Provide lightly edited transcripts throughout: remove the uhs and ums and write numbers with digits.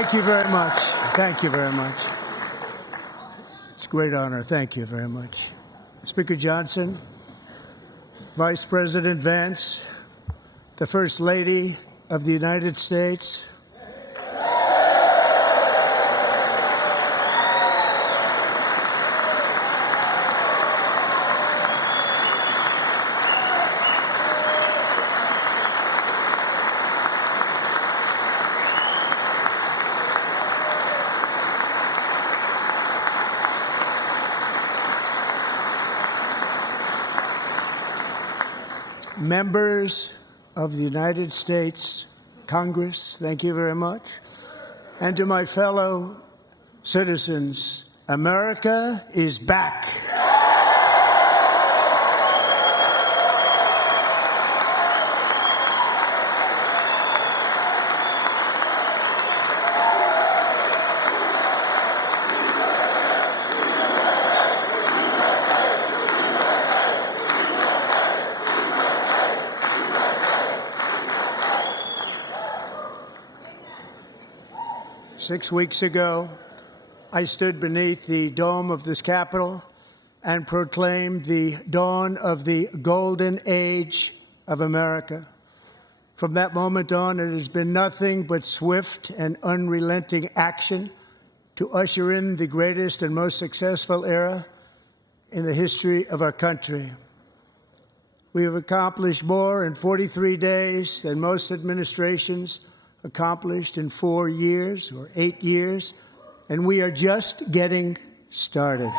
Thank you very much. Thank you very much. It's a great honor. Thank you very much. Speaker Johnson, Vice President Vance, the First Lady of the United States, members of the United States Congress, thank you very much. And to my fellow citizens, America is back. 6 weeks ago, I stood beneath the dome of this Capitol and proclaimed the dawn of the golden age of America. From that moment on, it has been nothing but swift and unrelenting action to usher in the greatest and most successful era in the history of our country. We have accomplished more in 43 days than most administrations accomplished in 4 years or 8 years, and we are just getting started.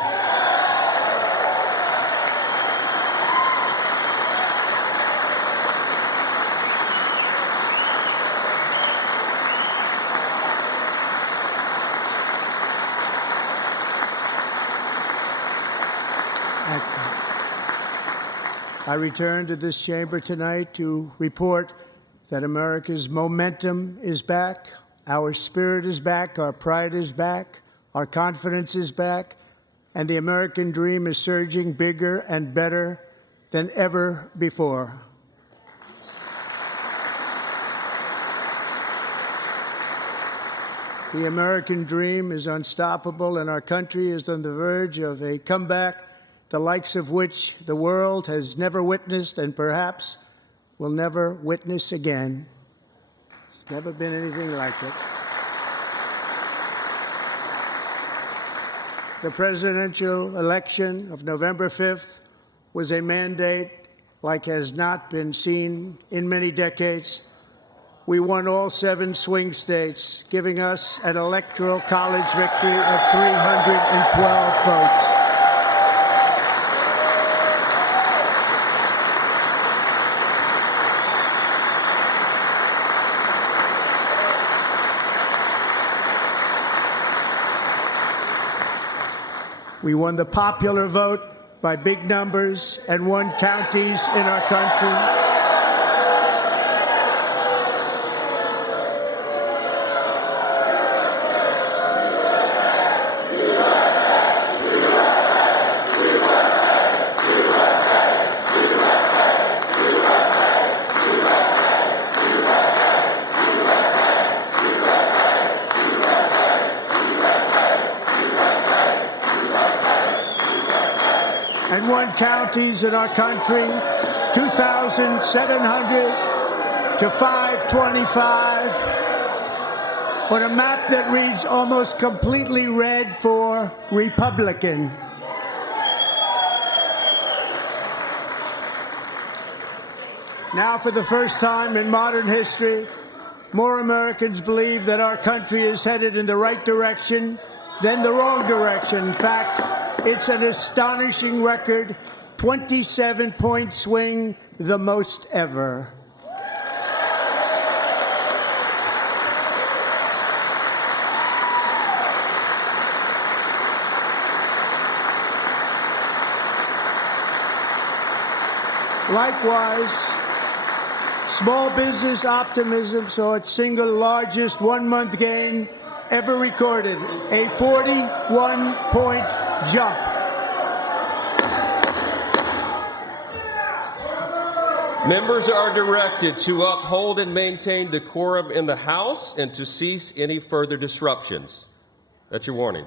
I return to this chamber tonight to report that America's momentum is back, our spirit is back, our pride is back, our confidence is back, and the American dream is surging bigger and better than ever before. The American dream is unstoppable, and our country is on the verge of a comeback, the likes of which the world has never witnessed and perhaps will never witness again. There's never been anything like it. The presidential election of November 5th was a mandate like has not been seen in many decades. We won all 7 swing states, giving us an electoral college victory of 312 votes. We won the popular vote by big numbers and won counties in our country. And won counties in our country, 2,700 to 525, on a map that reads almost completely red for Republican. Now, for the first time in modern history, more Americans believe that our country is headed in the right direction than the wrong direction. In fact, it's an astonishing record, 27-point swing, the most ever. Likewise, small business optimism saw its single largest one-month gain ever recorded, a 41-point jump. Members are directed to uphold and maintain decorum in the House and to cease any further disruptions. That's your warning.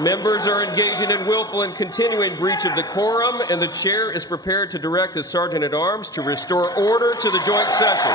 Members are engaging in willful and continuing breach of decorum, and the chair is prepared to direct the Sergeant-at-Arms to restore order to the joint session.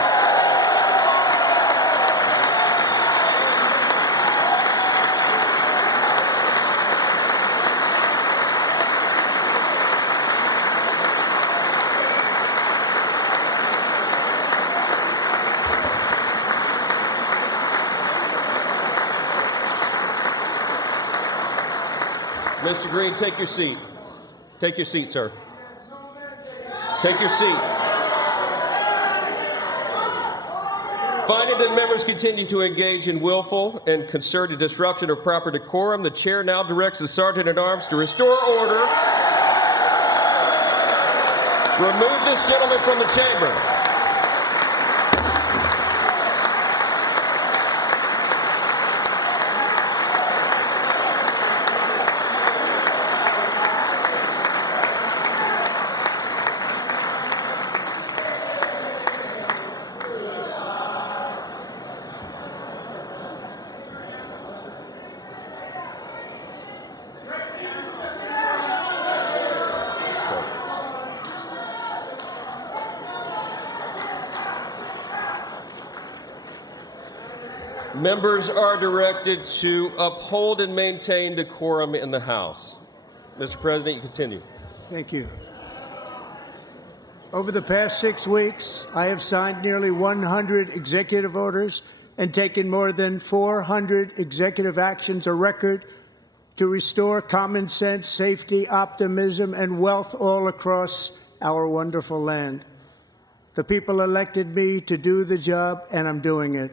Mr. Green, take your seat. Take your seat, sir. Take your seat. Finding that members continue to engage in willful and concerted disruption of proper decorum, the chair now directs the Sergeant-at-Arms to restore order. Remove this gentleman from the chamber. Members are directed to uphold and maintain decorum in the House. Mr. President, you continue. Thank you. Over the past 6 weeks, I have signed nearly 100 executive orders and taken more than 400 executive actions, a record to restore common sense, safety, optimism, and wealth all across our wonderful land. The people elected me to do the job, and I'm doing it.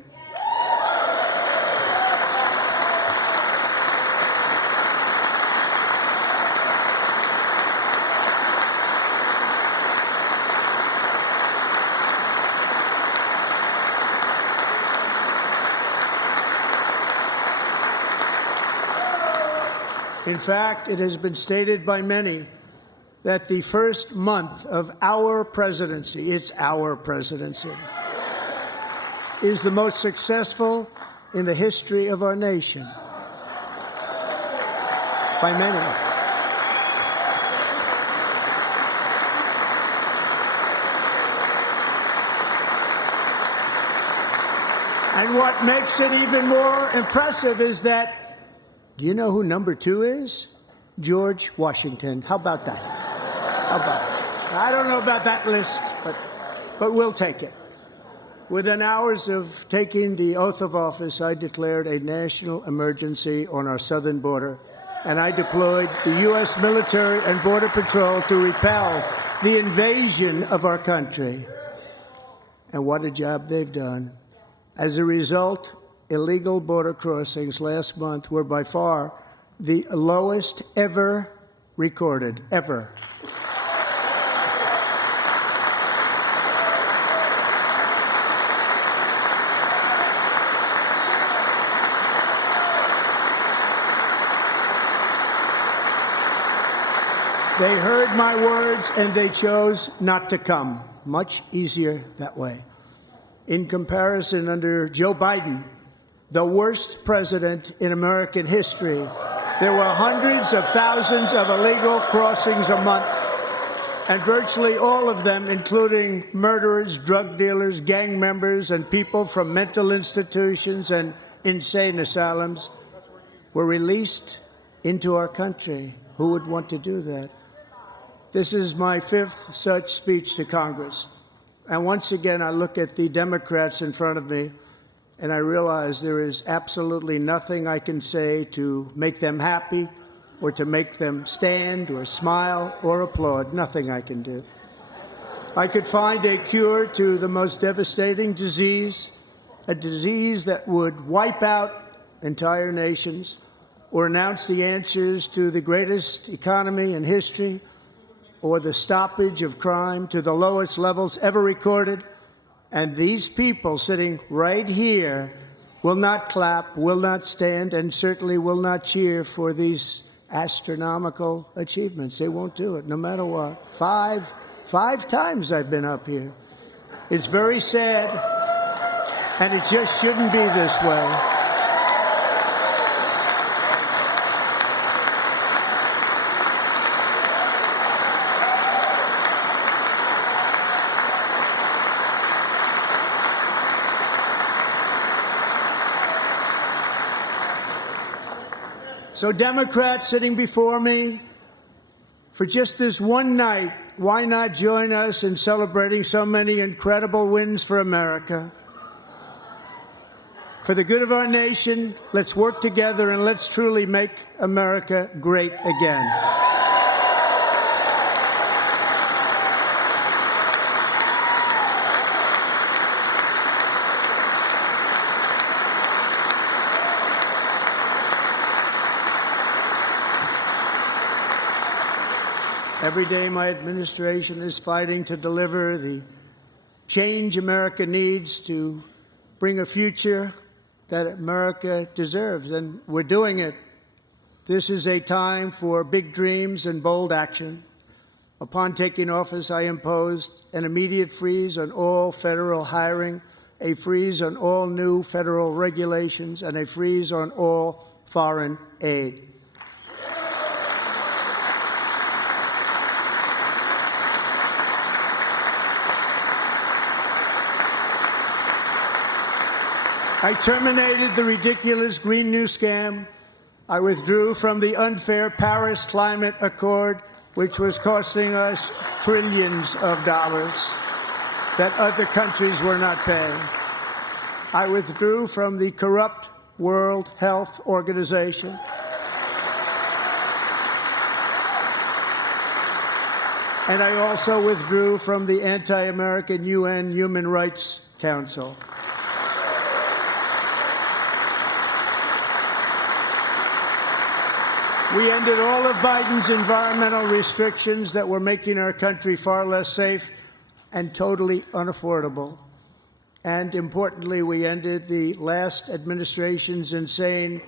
In fact, it has been stated by many that the first month of our presidency, it's our presidency, is the most successful in the history of our nation. By many. And what makes it even more impressive is that, do you know who number 2 is? George Washington. How about that? How about that? I don't know about that list, but we'll take it. Within hours of taking the oath of office, I declared a national emergency on our southern border, and I deployed the U.S. military and Border Patrol to repel the invasion of our country. And what a job they've done. As a result, illegal border crossings last month were by far the lowest ever recorded, ever. They heard my words and they chose not to come. Much easier that way. In comparison, under Joe Biden, the worst president in American history, there were hundreds of thousands of illegal crossings a month, and virtually all of them, including murderers, drug dealers, gang members, and people from mental institutions and insane asylums, were released into our country. Who would want to do that? This is my 5th such speech to Congress. And once again, I look at the Democrats in front of me, and I realize there is absolutely nothing I can say to make them happy or to make them stand or smile or applaud. Nothing I can do. I could find a cure to the most devastating disease, a disease that would wipe out entire nations, or announce the answers to the greatest economy in history, or the stoppage of crime to the lowest levels ever recorded. And these people sitting right here will not clap, will not stand, and certainly will not cheer for these astronomical achievements. They won't do it, no matter what. Five times I've been up here. It's very sad, and it just shouldn't be this way. So Democrats sitting before me, for just this one night, why not join us in celebrating so many incredible wins for America? For the good of our nation, let's work together and let's truly make America great again. Every day, my administration is fighting to deliver the change America needs to bring a future that America deserves, and we're doing it. This is a time for big dreams and bold action. Upon taking office, I imposed an immediate freeze on all federal hiring, a freeze on all new federal regulations, and a freeze on all foreign aid. I terminated the ridiculous Green New Scam. I withdrew from the unfair Paris Climate Accord, which was costing us trillions of dollars that other countries were not paying. I withdrew from the corrupt World Health Organization. And I also withdrew from the anti-American UN Human Rights Council. We ended all of Biden's environmental restrictions that were making our country far less safe and totally unaffordable. And importantly, we ended the last administration's insane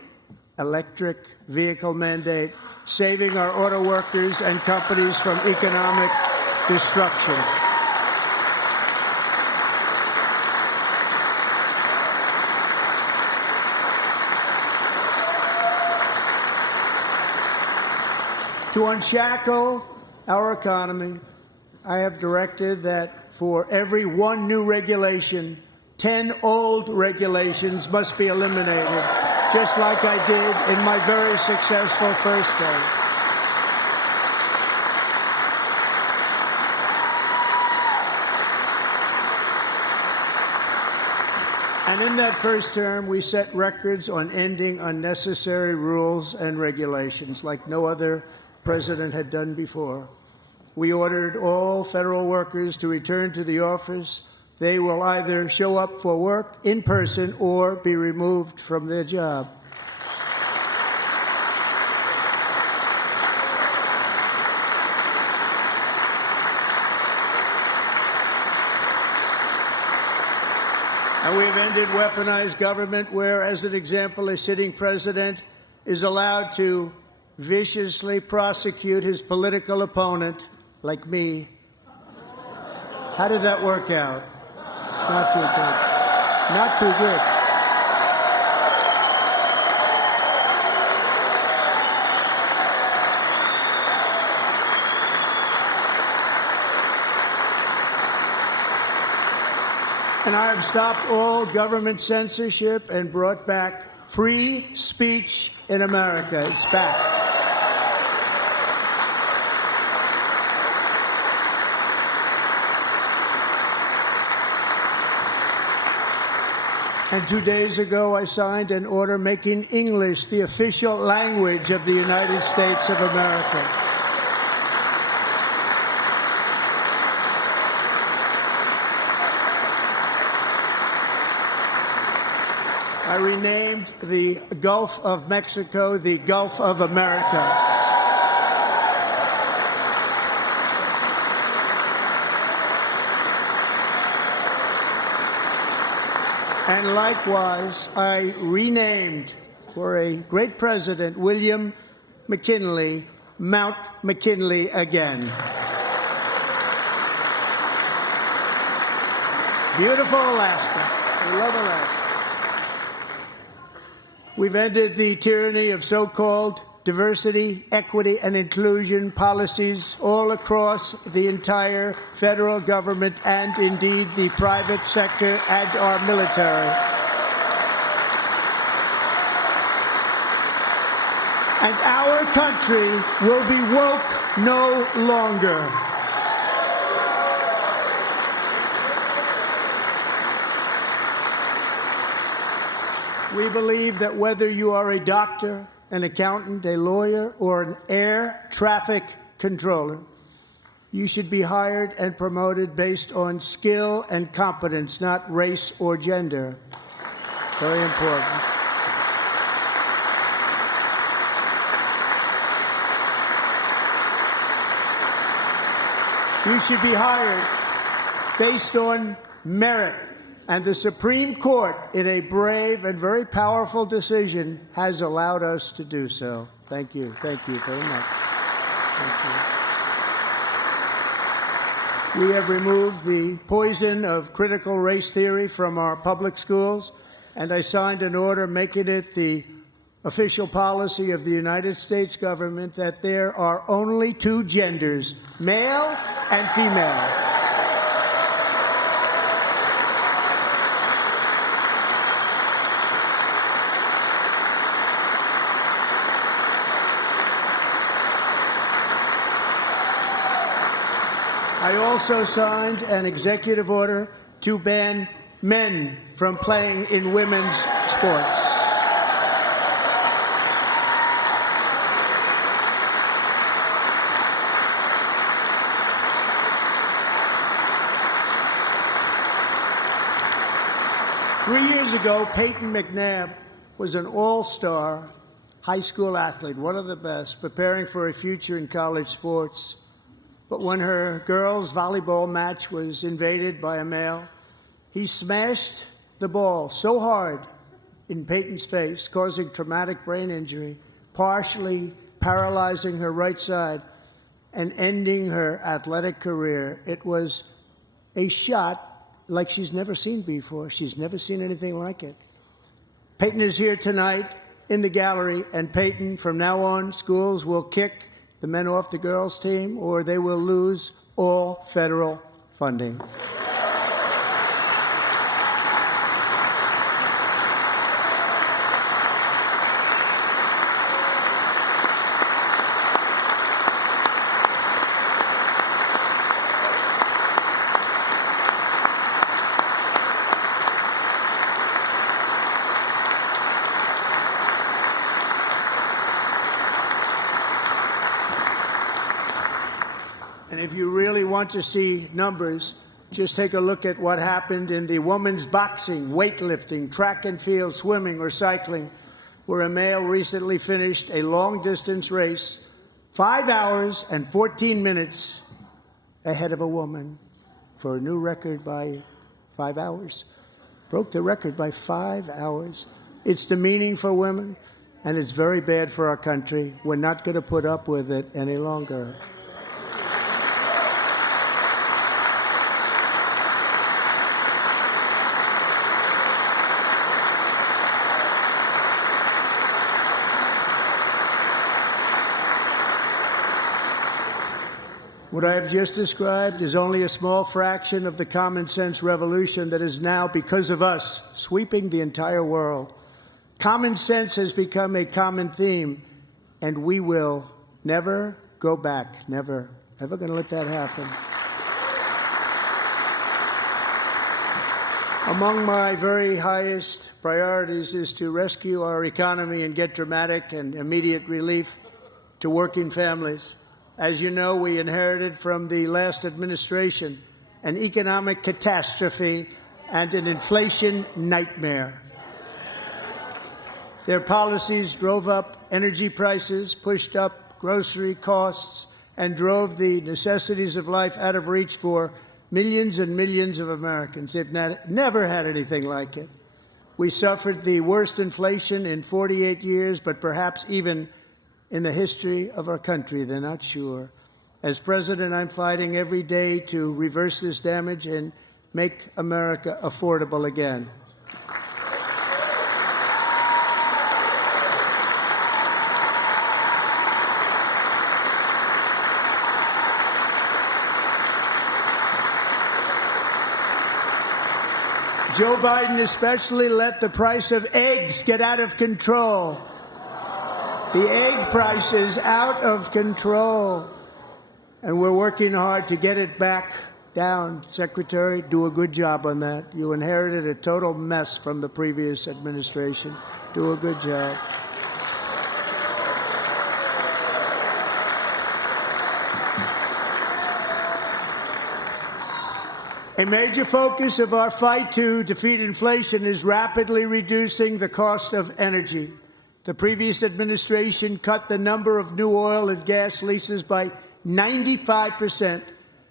electric vehicle mandate, saving our auto workers and companies from economic destruction. To unshackle our economy, I have directed that for every one new regulation, 10 old regulations must be eliminated, just like I did in my very successful first day. And in that first term, we set records on ending unnecessary rules and regulations like no other president had done before. We ordered all federal workers to return to the office. They will either show up for work in person or be removed from their job. And we've ended weaponized government where, as an example, a sitting president is allowed to viciously prosecute his political opponent, like me. How did that work out? Not too good. Not too good. And I have stopped all government censorship and brought back free speech in America. It's back. And 2 days ago, I signed an order making English the official language of the United States of America. I renamed the Gulf of Mexico the Gulf of America. And likewise, I renamed, for a great president, William McKinley, Mount McKinley again. Beautiful Alaska. We love Alaska. We've ended the tyranny of so-called diversity, equity, and inclusion policies all across the entire federal government and indeed the private sector and our military. And our country will be woke no longer. We believe that whether you are a doctor, an accountant, a lawyer, or an air traffic controller, you should be hired and promoted based on skill and competence, not race or gender. Very important. You should be hired based on merit. And the Supreme Court, in a brave and very powerful decision, has allowed us to do so. Thank you. Thank you very much. Thank you. We have removed the poison of critical race theory from our public schools, and I signed an order making it the official policy of the United States government that there are only two genders, male and female. I also signed an executive order to ban men from playing in women's sports. Three years ago, Peyton McNabb was an all-star high school athlete, one of the best, preparing for a future in college sports. But when her girls' volleyball match was invaded by a male, he smashed the ball so hard in Peyton's face, causing traumatic brain injury, partially paralyzing her right side and ending her athletic career. It was a shot like she's never seen before. She's never seen anything like it. Peyton is here tonight in the gallery, and Peyton, from now on, schools will kick the men off the girls' team, or they will lose all federal funding. And if you really want to see numbers, just take a look at what happened in the women's boxing, weightlifting, track and field, swimming, or cycling, where a male recently finished a long-distance race 5 hours and 14 minutes ahead of a woman for a new record by 5 hours. Broke the record by 5 hours. It's demeaning for women, and it's very bad for our country. We're not going to put up with it any longer. What I have just described is only a small fraction of the common sense revolution that is now, because of us, sweeping the entire world. Common sense has become a common theme, and we will never go back. Never. Never going to let that happen. Among my very highest priorities is to rescue our economy and get dramatic and immediate relief to working families. As you know, we inherited from the last administration an economic catastrophe and an inflation nightmare. Their policies drove up energy prices, pushed up grocery costs, and drove the necessities of life out of reach for millions and millions of Americans. It never had anything like it. We suffered the worst inflation in 48 years, but perhaps even in the history of our country. They're not sure. As president, I'm fighting every day to reverse this damage and make America affordable again. Joe Biden especially let the price of eggs get out of control. The egg price is out of control, and we're working hard to get it back down. Secretary, do a good job on that. You inherited a total mess from the previous administration. Do a good job. A major focus of our fight to defeat inflation is rapidly reducing the cost of energy. The previous administration cut the number of new oil and gas leases by 95%,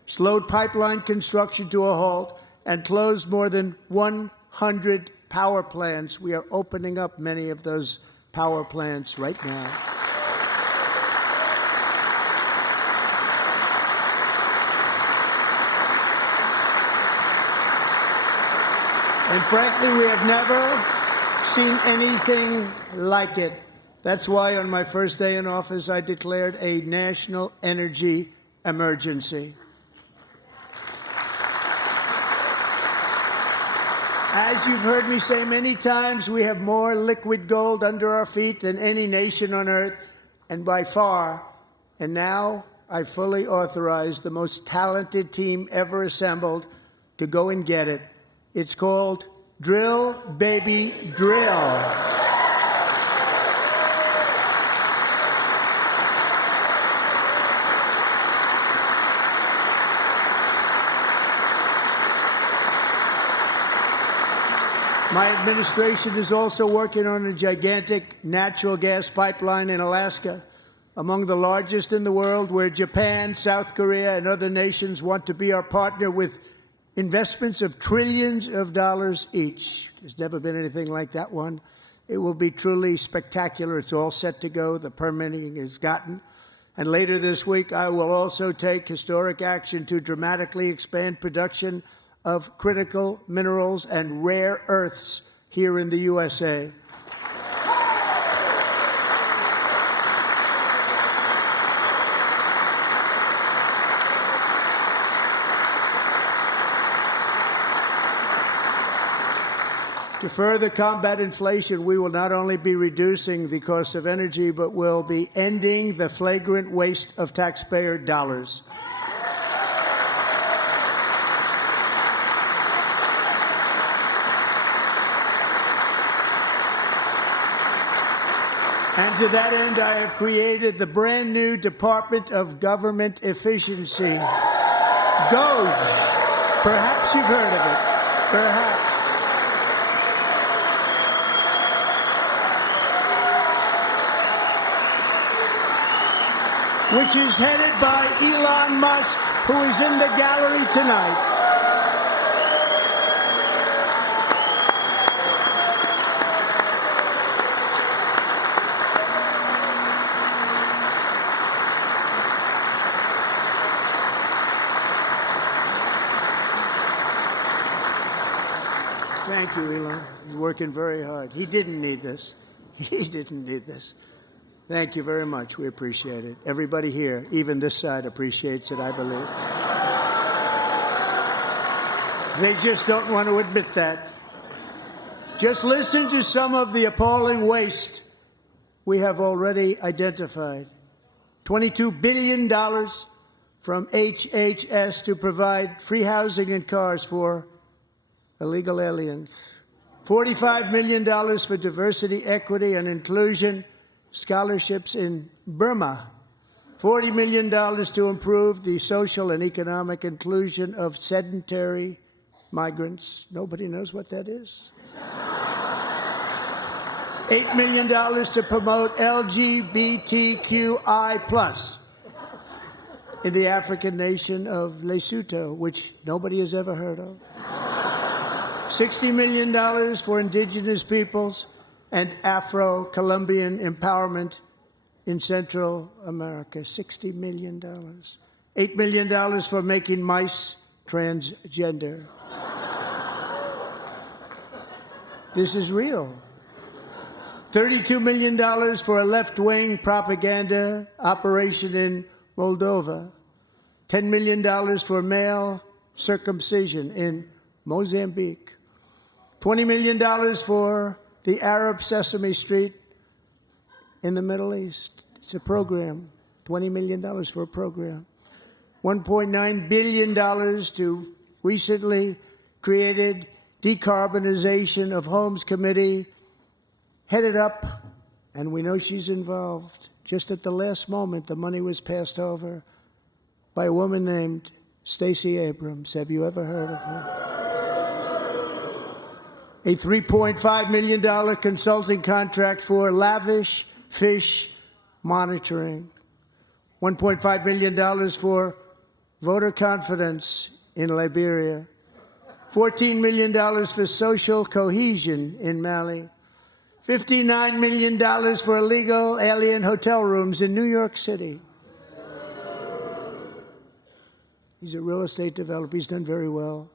slowed pipeline construction to a halt, and closed more than 100 power plants. We are opening up many of those power plants right now. And frankly, we have never seen anything like it. That's why on my first day in office, I declared a national energy emergency. As you've heard me say many times, we have more liquid gold under our feet than any nation on earth, and by far. And now I fully authorize the most talented team ever assembled to go and get it. It's called Drill, Baby, Drill. My administration is also working on a gigantic natural gas pipeline in Alaska, among the largest in the world, where Japan, South Korea, and other nations want to be our partner with investments of trillions of dollars each. There's never been anything like that one. It will be truly spectacular. It's all set to go. The permitting is gotten. And later this week, I will also take historic action to dramatically expand production of critical minerals and rare earths here in the USA. To further combat inflation, we will not only be reducing the cost of energy, but will be ending the flagrant waste of taxpayer dollars. And to that end, I have created the brand new Department of Government Efficiency, DOGE. Perhaps you've heard of it. Perhaps. Which is headed by Elon Musk, who is in the gallery tonight. Thank you, Elon. He's working very hard. He didn't need this. He didn't need this. Thank you very much. We appreciate it. Everybody here, even this side, appreciates it, I believe. They just don't want to admit that. Just listen to some of the appalling waste we have already identified. $22 billion from HHS to provide free housing and cars for illegal aliens. $45 million for diversity, equity, and inclusion scholarships in Burma. $40 million to improve the social and economic inclusion of sedentary migrants. Nobody knows what that is. $8 million to promote LGBTQI+ in the African nation of Lesotho, which nobody has ever heard of. $60 million for indigenous peoples and Afro-Colombian empowerment in Central America, $60 million. $8 million for making mice transgender. This is real. $32 million for a left-wing propaganda operation in Moldova. $10 million for male circumcision in Mozambique. $20 million for the Arab Sesame Street in the Middle East. It's a program. $20 million for a program. $1.9 billion to recently created Decarbonization of Homes Committee, headed up, and we know she's involved. Just at the last moment, the money was passed over by a woman named Stacey Abrams. Have you ever heard of her? A $3.5 million consulting contract for lavish fish monitoring. $1.5 million for voter confidence in Liberia. $14 million for social cohesion in Mali. $59 million for illegal alien hotel rooms in New York City. He's a real estate developer. He's done very well.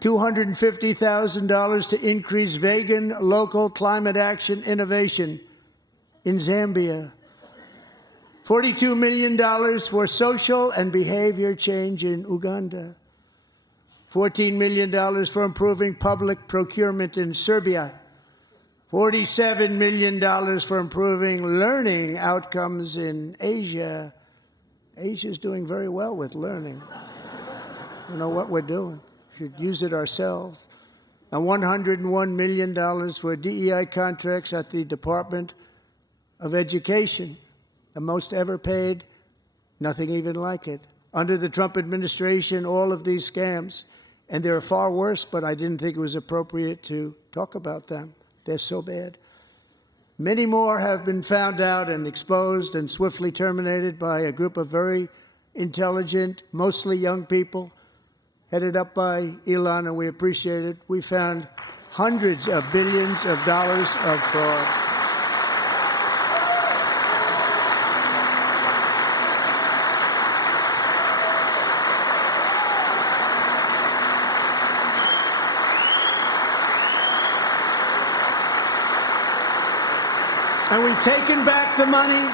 $250,000 to increase vegan local climate action innovation in Zambia. $42 million for social and behavior change in Uganda. $14 million for improving public procurement in Serbia. $47 million for improving learning outcomes in Asia. Asia's doing very well with learning. You know what we're doing. We should use it ourselves. And $101 million for DEI contracts at the Department of Education. The most ever paid, nothing even like it. Under the Trump administration, all of these scams, and they're far worse, but I didn't think it was appropriate to talk about them. They're so bad. Many more have been found out and exposed and swiftly terminated by a group of very intelligent, mostly young people, headed up by Elon, and we appreciate it. We found hundreds of billions of dollars of fraud. And we've taken back the money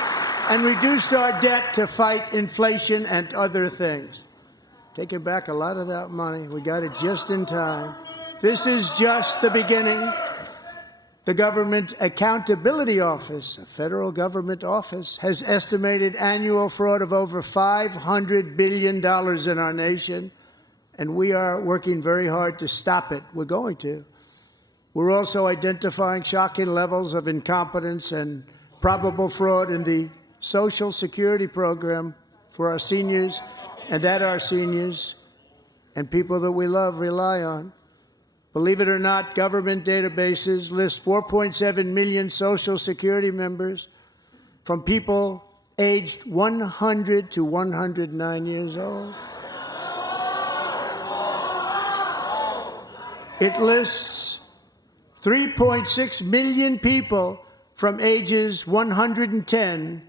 and reduced our debt to fight inflation and other things. Taken back a lot of that money. We got it just in time. This is just the beginning. The Government Accountability Office, a federal government office, has estimated annual fraud of over $500 billion in our nation, and we are working very hard to stop it. We're going to. We're also identifying shocking levels of incompetence and probable fraud in the Social Security program for our seniors, and that our seniors and people that we love rely on. Believe it or not, government databases list 4.7 million Social Security members from people aged 100 to 109 years old. It lists 3.6 million people from ages 110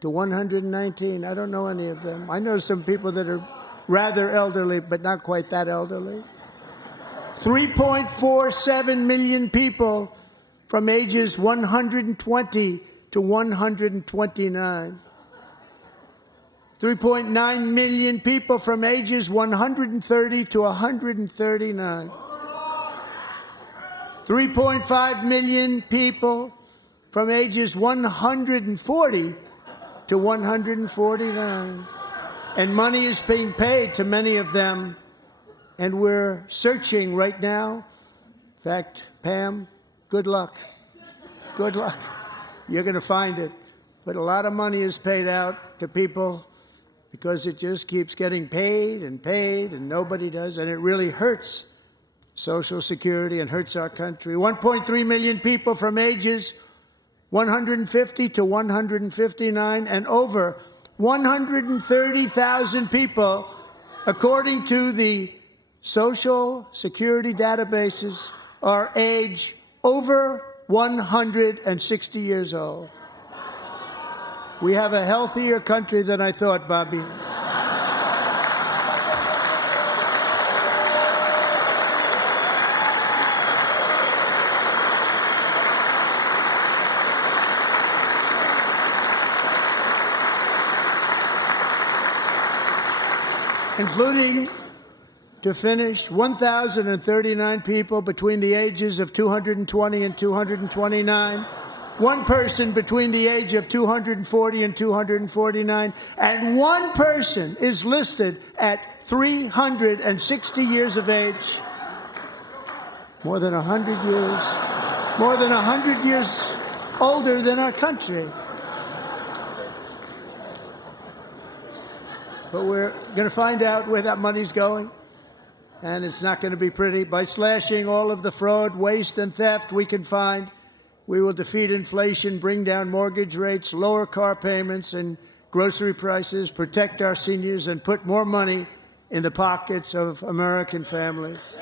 to 119. I don't know any of them. I know some people that are rather elderly, but not quite that elderly. 3.47 million people from ages 120 to 129. 3.9 million people from ages 130 to 139. 3.5 million people from ages 140 to 149. And money is being paid to many of them, and we're searching right now. In fact, Pam, good luck. Good luck. You're going to find it. But a lot of money is paid out to people because it just keeps getting paid, and nobody does, and it really hurts Social Security and hurts our country. 1.3 million people from ages 150 to 159, and over 130,000 people, according to the Social Security databases, are age over 160 years old. We have a healthier country than I thought, Bobby. Including, to finish, 1,039 people between the ages of 220 and 229, one person between the age of 240 and 249, and one person is listed at 360 years of age. More than 100 years older than our country. But we're going to find out where that money's going, and it's not going to be pretty. By slashing all of the fraud, waste, and theft we can find, we will defeat inflation, bring down mortgage rates, lower car payments and grocery prices, protect our seniors, and put more money in the pockets of American families.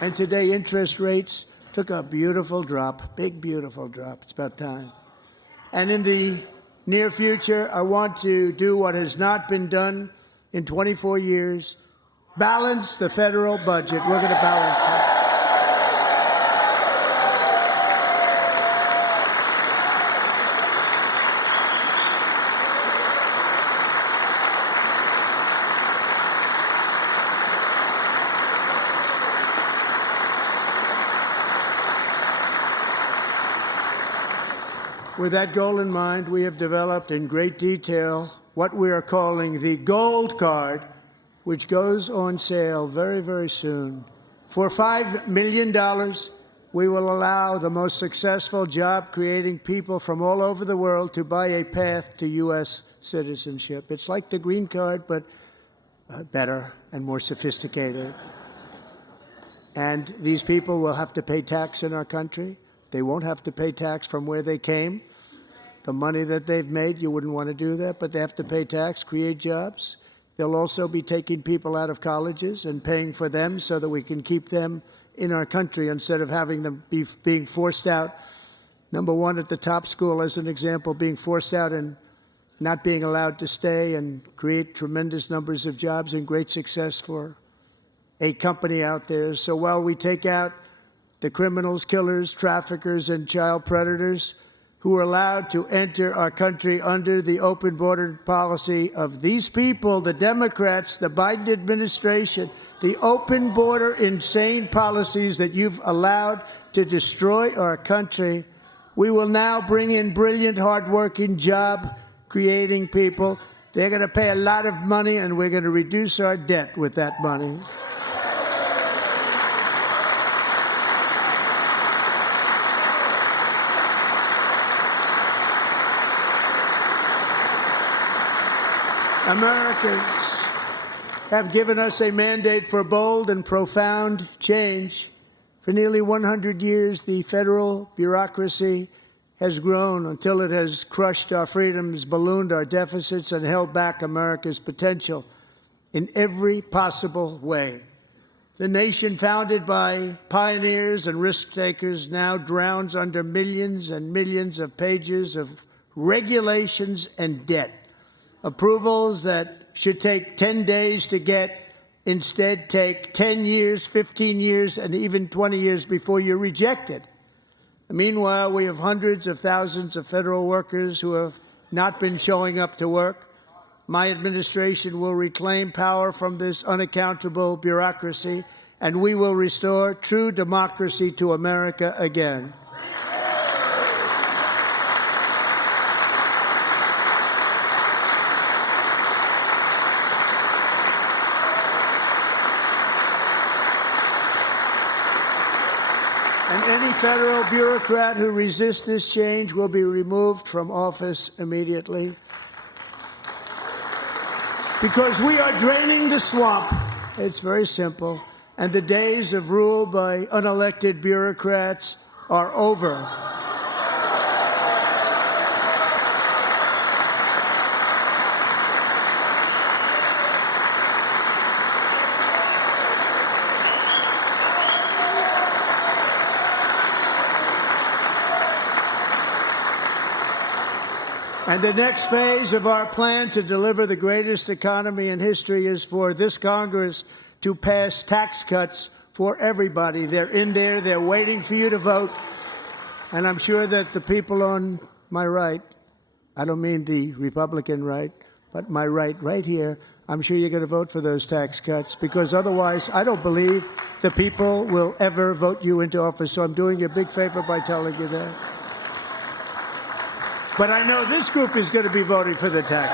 And today, interest rates took a beautiful drop, big, beautiful drop. It's about time. And in the near future, I want to do what has not been done in 24 years, balance the federal budget. We're going to balance it. With that goal in mind, we have developed in great detail what we are calling the Gold Card, which goes on sale very, very soon. For $5 million, we will allow the most successful job-creating people from all over the world to buy a path to U.S. citizenship. It's like the green card, but better and more sophisticated. And these people will have to pay tax in our country. They won't have to pay tax from where they came. The money that they've made, you wouldn't want to do that, but they have to pay tax, create jobs. They'll also be taking people out of colleges and paying for them so that we can keep them in our country instead of having them being forced out. Number one, at the top school, as an example, being forced out and not being allowed to stay and create tremendous numbers of jobs and great success for a company out there. So while we take out the criminals, killers, traffickers, and child predators who are allowed to enter our country under the open border policy of these people, the Democrats, the Biden administration, the open border insane policies that you've allowed to destroy our country, we will now bring in brilliant, hardworking, job-creating people. They're going to pay a lot of money, and we're going to reduce our debt with that money. Americans have given us a mandate for bold and profound change. For nearly 100 years, the federal bureaucracy has grown until it has crushed our freedoms, ballooned our deficits, and held back America's potential in every possible way. The nation founded by pioneers and risk-takers now drowns under millions and millions of pages of regulations and debt. Approvals that should take 10 days to get instead take 10 years, 15 years, and even 20 years before you're rejected. Meanwhile, we have hundreds of thousands of federal workers who have not been showing up to work. My administration will reclaim power from this unaccountable bureaucracy, and we will restore true democracy to America again. And any federal bureaucrat who resists this change will be removed from office immediately. Because we are draining the swamp. It's very simple. And the days of rule by unelected bureaucrats are over. And the next phase of our plan to deliver the greatest economy in history is for this Congress to pass tax cuts for everybody. They're in there. They're waiting for you to vote. And I'm sure that the people on my right, I don't mean the Republican right, but my right here, I'm sure you're going to vote for those tax cuts, because otherwise I don't believe the people will ever vote you into office. So I'm doing you a big favor by telling you that. But I know this group is going to be voting for the tax.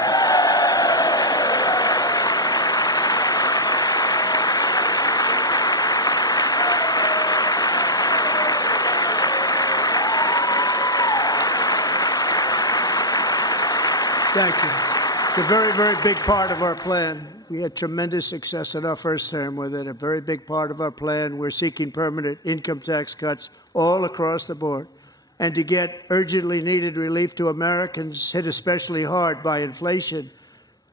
Thank you. It's a very, very big part of our plan. We had tremendous success in our first term with it. A very big part of our plan. We're seeking permanent income tax cuts all across the board. And to get urgently needed relief to Americans hit especially hard by inflation,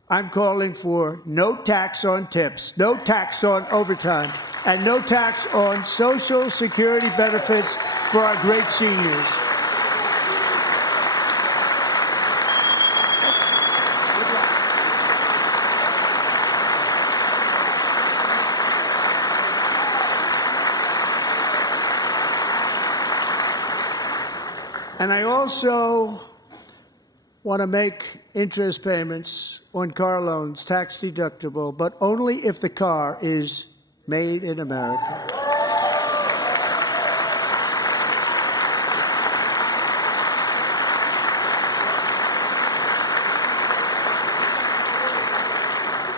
I'm calling for no tax on tips, no tax on overtime, and no tax on Social Security benefits for our great seniors. And I also want to make interest payments on car loans tax deductible, but only if the car is made in America.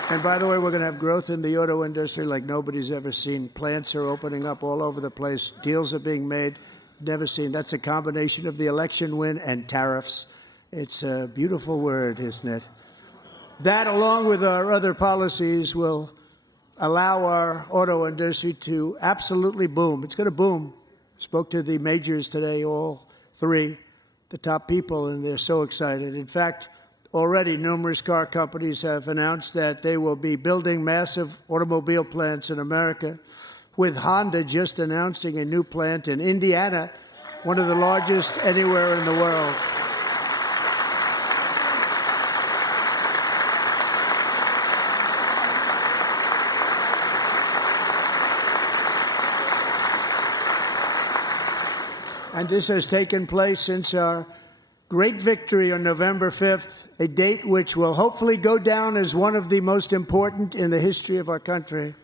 And by the way, we're going to have growth in the auto industry like nobody's ever seen. Plants are opening up all over the place. Deals are being made. Never seen. That's a combination of the election win and tariffs. It's a beautiful word, isn't it? That, along with our other policies, will allow our auto industry to absolutely boom. It's going to boom. Spoke to the majors today, all three, the top people, and they're so excited. In fact, already numerous car companies have announced that they will be building massive automobile plants in America, with Honda just announcing a new plant in Indiana, one of the largest anywhere in the world. And this has taken place since our great victory on November 5th, a date which will hopefully go down as one of the most important in the history of our country.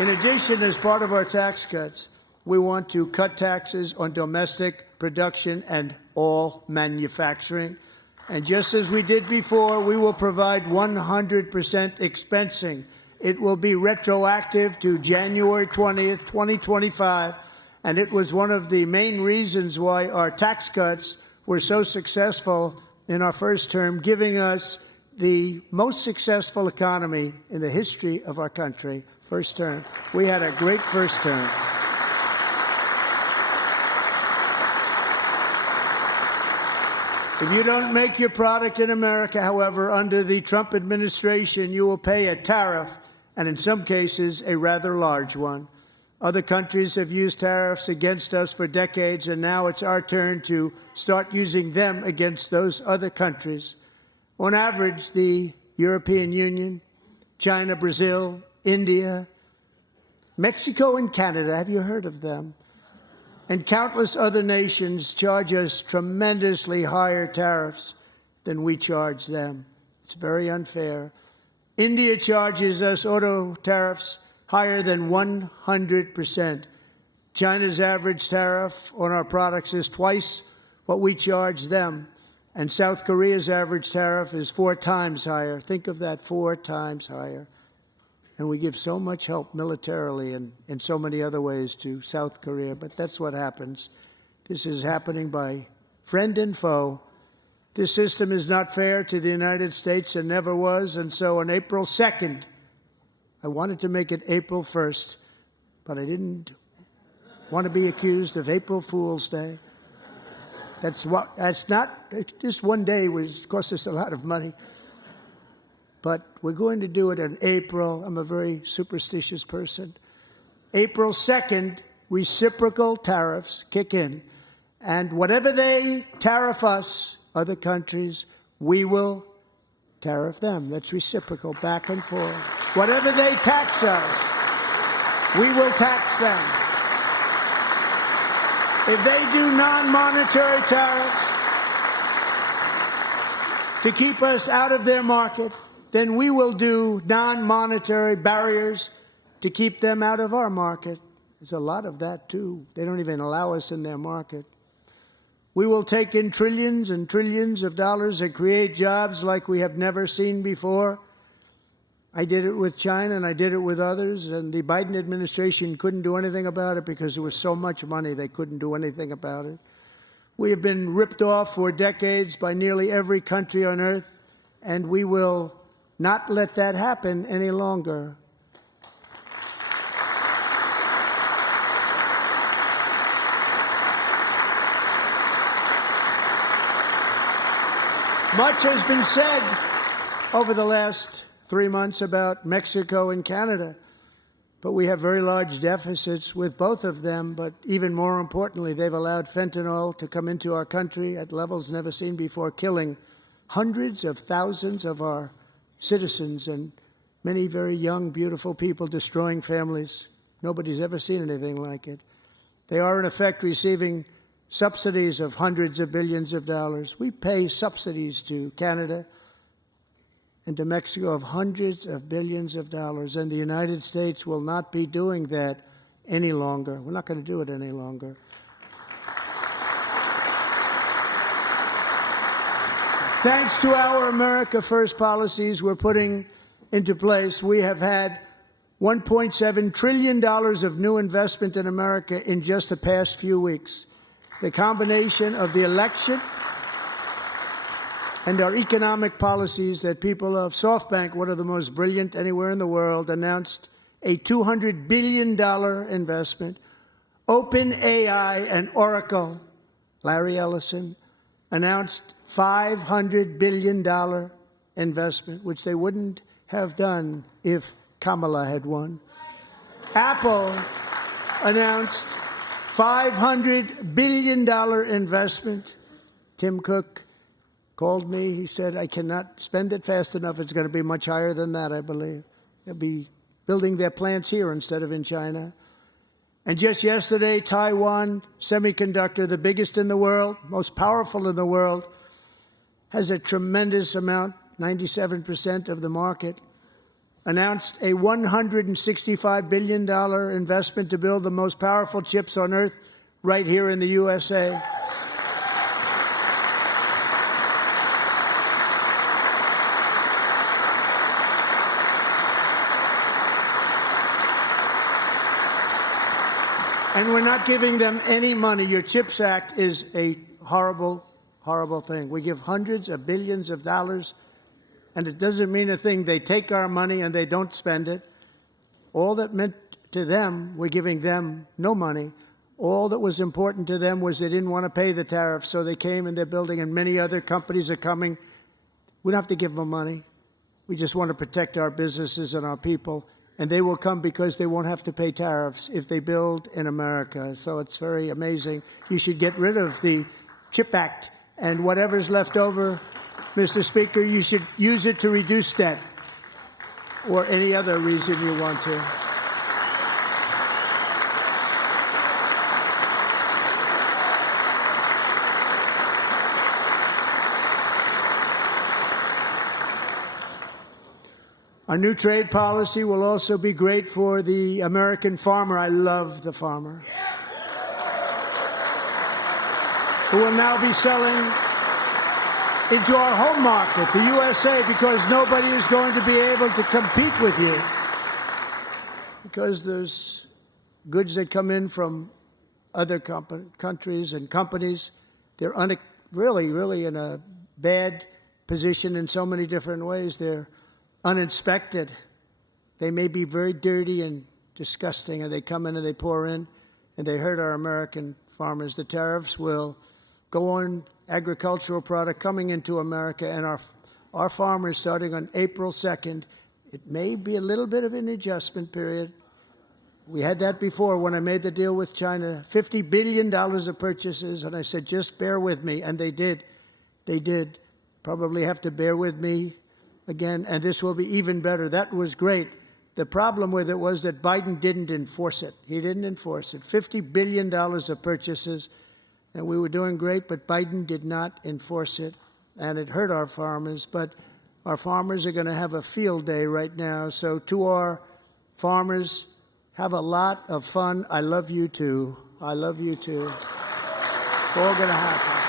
In addition, as part of our tax cuts, we want to cut taxes on domestic production and all manufacturing. And just as we did before, we will provide 100% expensing. It will be retroactive to January 20th, 2025. And it was one of the main reasons why our tax cuts were so successful in our first term, giving us the most successful economy in the history of our country. First term. We had a great first term. If you don't make your product in America, however, under the Trump administration, you will pay a tariff, and in some cases, a rather large one. Other countries have used tariffs against us for decades, and now it's our turn to start using them against those other countries. On average, the European Union, China, Brazil, India, Mexico, and Canada, have you heard of them? And countless other nations charge us tremendously higher tariffs than we charge them. It's very unfair. India charges us auto tariffs higher than 100%. China's average tariff on our products is twice what we charge them. And South Korea's average tariff is 4 times higher. Think of that, 4 times higher. And we give so much help militarily and in so many other ways to South Korea. But that's what happens. This is happening by friend and foe. This system is not fair to the United States and never was. And so on April 2nd, I wanted to make it April 1st, but I didn't want to be accused of April Fool's Day. That's not, just one day cost us a lot of money. But we're going to do it in April. I'm a very superstitious person. April 2nd reciprocal tariffs kick in. And whatever they tariff us, other countries, we will tariff them. That's reciprocal, back and forth. Whatever they tax us, we will tax them. If they do non-monetary tariffs to keep us out of their market, then we will do non-monetary barriers to keep them out of our market. There's a lot of that, too. They don't even allow us in their market. We will take in trillions and trillions of dollars and create jobs like we have never seen before. I did it with China, and I did it with others, and the Biden administration couldn't do anything about it because there was so much money they couldn't do anything about it. We have been ripped off for decades by nearly every country on earth, and we will not let that happen any longer. Much has been said over the last 3 months about Mexico and Canada, but we have very large deficits with both of them. But even more importantly, they've allowed fentanyl to come into our country at levels never seen before, killing hundreds of thousands of our citizens and many very young, beautiful people, destroying families. Nobody's ever seen anything like it. They are, in effect, receiving subsidies of hundreds of billions of dollars. We pay subsidies to Canada and to Mexico of hundreds of billions of dollars, and the United States will not be doing that any longer. We're not going to do it any longer. Thanks to our America First policies we're putting into place, we have had $1.7 trillion of new investment in America in just the past few weeks. The combination of the election and our economic policies that people of SoftBank, one of the most brilliant anywhere in the world, announced a $200 billion investment. OpenAI and Oracle, Larry Ellison, announced $500 billion investment, which they wouldn't have done if Kamala had won. Apple announced $500 billion investment. Tim Cook called me. He said, I cannot spend it fast enough. It's going to be much higher than that, I believe. They'll be building their plants here instead of in China. And just yesterday, Taiwan Semiconductor, the biggest in the world, most powerful in the world, has a tremendous amount, 97% of the market, announced a $165 billion investment to build the most powerful chips on earth right here in the USA. And we're not giving them any money. Your CHIPS Act is a horrible, horrible thing. We give hundreds of billions of dollars, and it doesn't mean a thing. They take our money and they don't spend it. All that meant to them, we're giving them no money. All that was important to them was they didn't want to pay the tariffs, so they came and they're building, and many other companies are coming. We don't have to give them money. We just want to protect our businesses and our people, and they will come because they won't have to pay tariffs if they build in America. So it's very amazing. You should get rid of the CHIP Act, and whatever's left over, Mr. Speaker, you should use it to reduce debt or any other reason you want to. Our new trade policy will also be great for the American farmer. I love the farmer, who will now be selling into our home market, the USA, because nobody is going to be able to compete with you. Because there's goods that come in from other countries and companies. They're really in a bad position in so many different ways. They're uninspected. They may be very dirty and disgusting, and they come in and they pour in, and they hurt our American farmers. The tariffs will go on agricultural product coming into America, and our farmers, starting on April 2nd, it may be a little bit of an adjustment period, We had that before when I made the deal with China, $50 billion of purchases, and I said, just bear with me, and they did. They did. Probably have to bear with me again, and this will be even better. That was great. The problem with it was that Biden didn't enforce it. He didn't enforce it. $50 billion of purchases, and we were doing great, but Biden did not enforce it, and it hurt our farmers. But our farmers are going to have a field day right now. So to our farmers, have a lot of fun. I love you too. I love you too. It's all going to happen.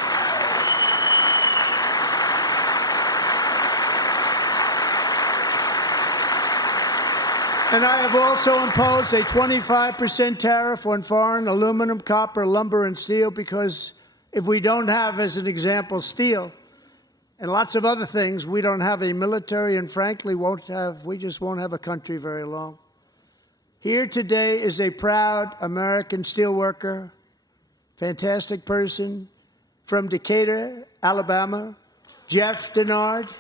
And I have also imposed a 25% tariff on foreign aluminum, copper, lumber, and steel, because if we don't have, as an example, steel and lots of other things, we don't have a military, and frankly, we just won't have a country very long. Here today is a proud American steelworker, fantastic person from Decatur, Alabama. Jeff Denard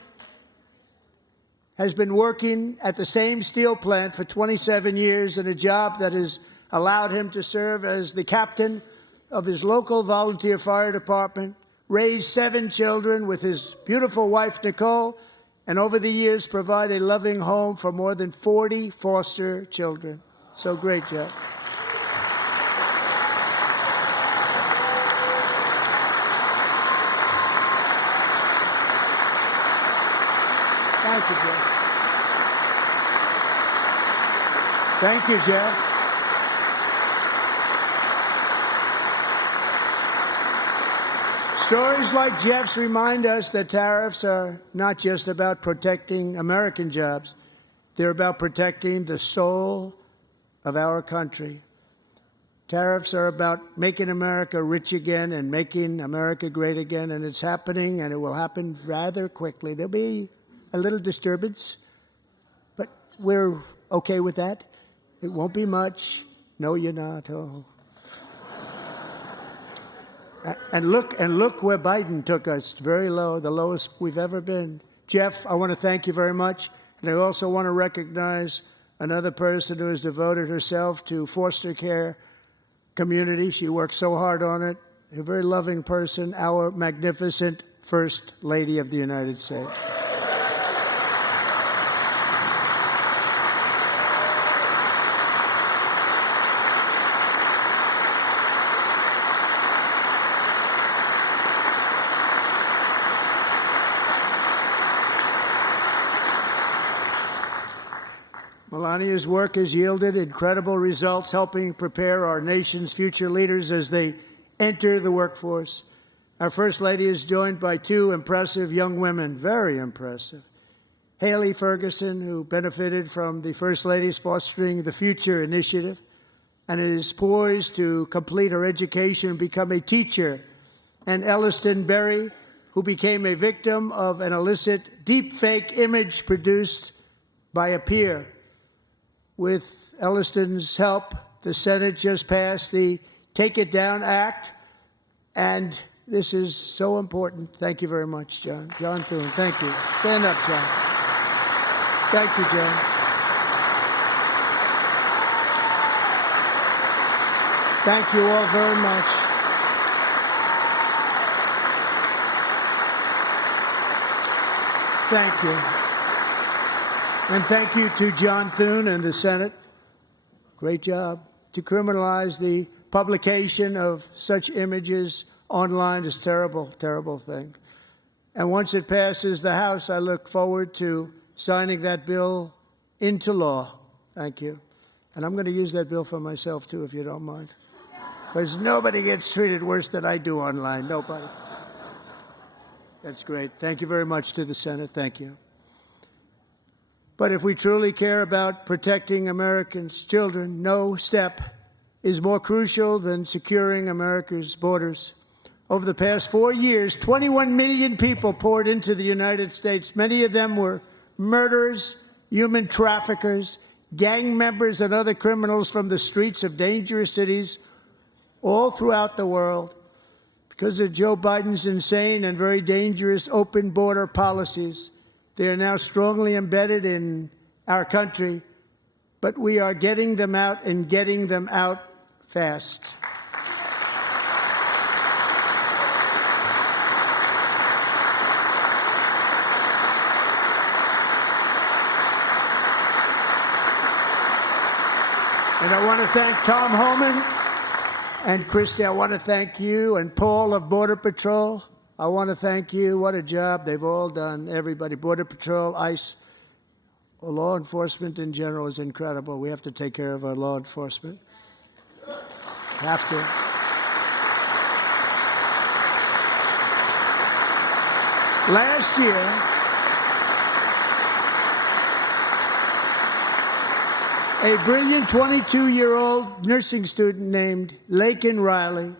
has been working at the same steel plant for 27 years in a job that has allowed him to serve as the captain of his local volunteer fire department, raise 7 children with his beautiful wife, Nicole, and over the years provide a loving home for more than 40 foster children. So great, Jeff. Thank you, Jeff. Thank you, Jeff. Stories like Jeff's remind us that tariffs are not just about protecting American jobs. They're about protecting the soul of our country. Tariffs are about making America rich again and making America great again, and it's happening, and it will happen rather quickly. There'll be a little disturbance, but we're okay with that. It won't be much. No, you're not. Oh. And look where Biden took us, very low, the lowest we've ever been. Jeff, I want to thank you very much, and I also want to recognize another person who has devoted herself to foster care community. She works so hard on it. A very loving person, our magnificent First Lady of the United States. Melania's work has yielded incredible results, helping prepare our nation's future leaders as they enter the workforce. Our First Lady is joined by 2 impressive young women, very impressive. Haley Ferguson, who benefited from the First Lady's Fostering the Future initiative and is poised to complete her education and become a teacher. And Elliston Berry, who became a victim of an illicit deepfake image produced by a peer. With Elliston's help, the Senate just passed the Take It Down Act, and this is so important. Thank you very much, John. John Thune, thank you. Stand up, John. Thank you, John. Thank you all very much. Thank you. And thank you to John Thune and the Senate. Great job. To criminalize the publication of such images online is a terrible, terrible thing. And once it passes the House, I look forward to signing that bill into law. Thank you. And I'm going to use that bill for myself, too, if you don't mind. Because nobody gets treated worse than I do online. Nobody. That's great. Thank you very much to the Senate. Thank you. But if we truly care about protecting Americans' children, no step is more crucial than securing America's borders. Over the past 4 years, 21 million people poured into the United States. Many of them were murderers, human traffickers, gang members, and other criminals from the streets of dangerous cities all throughout the world. Because of Joe Biden's insane and very dangerous open border policies, they are now strongly embedded in our country, but we are getting them out and getting them out fast. And I want to thank Tom Homan and Christy. I want to thank you and Paul of Border Patrol. I want to thank you. What a job they've all done. Everybody, Border Patrol, ICE, law enforcement in general is incredible. We have to take care of our law enforcement. Have to. Last year, a brilliant 22-year-old nursing student named Laken Riley,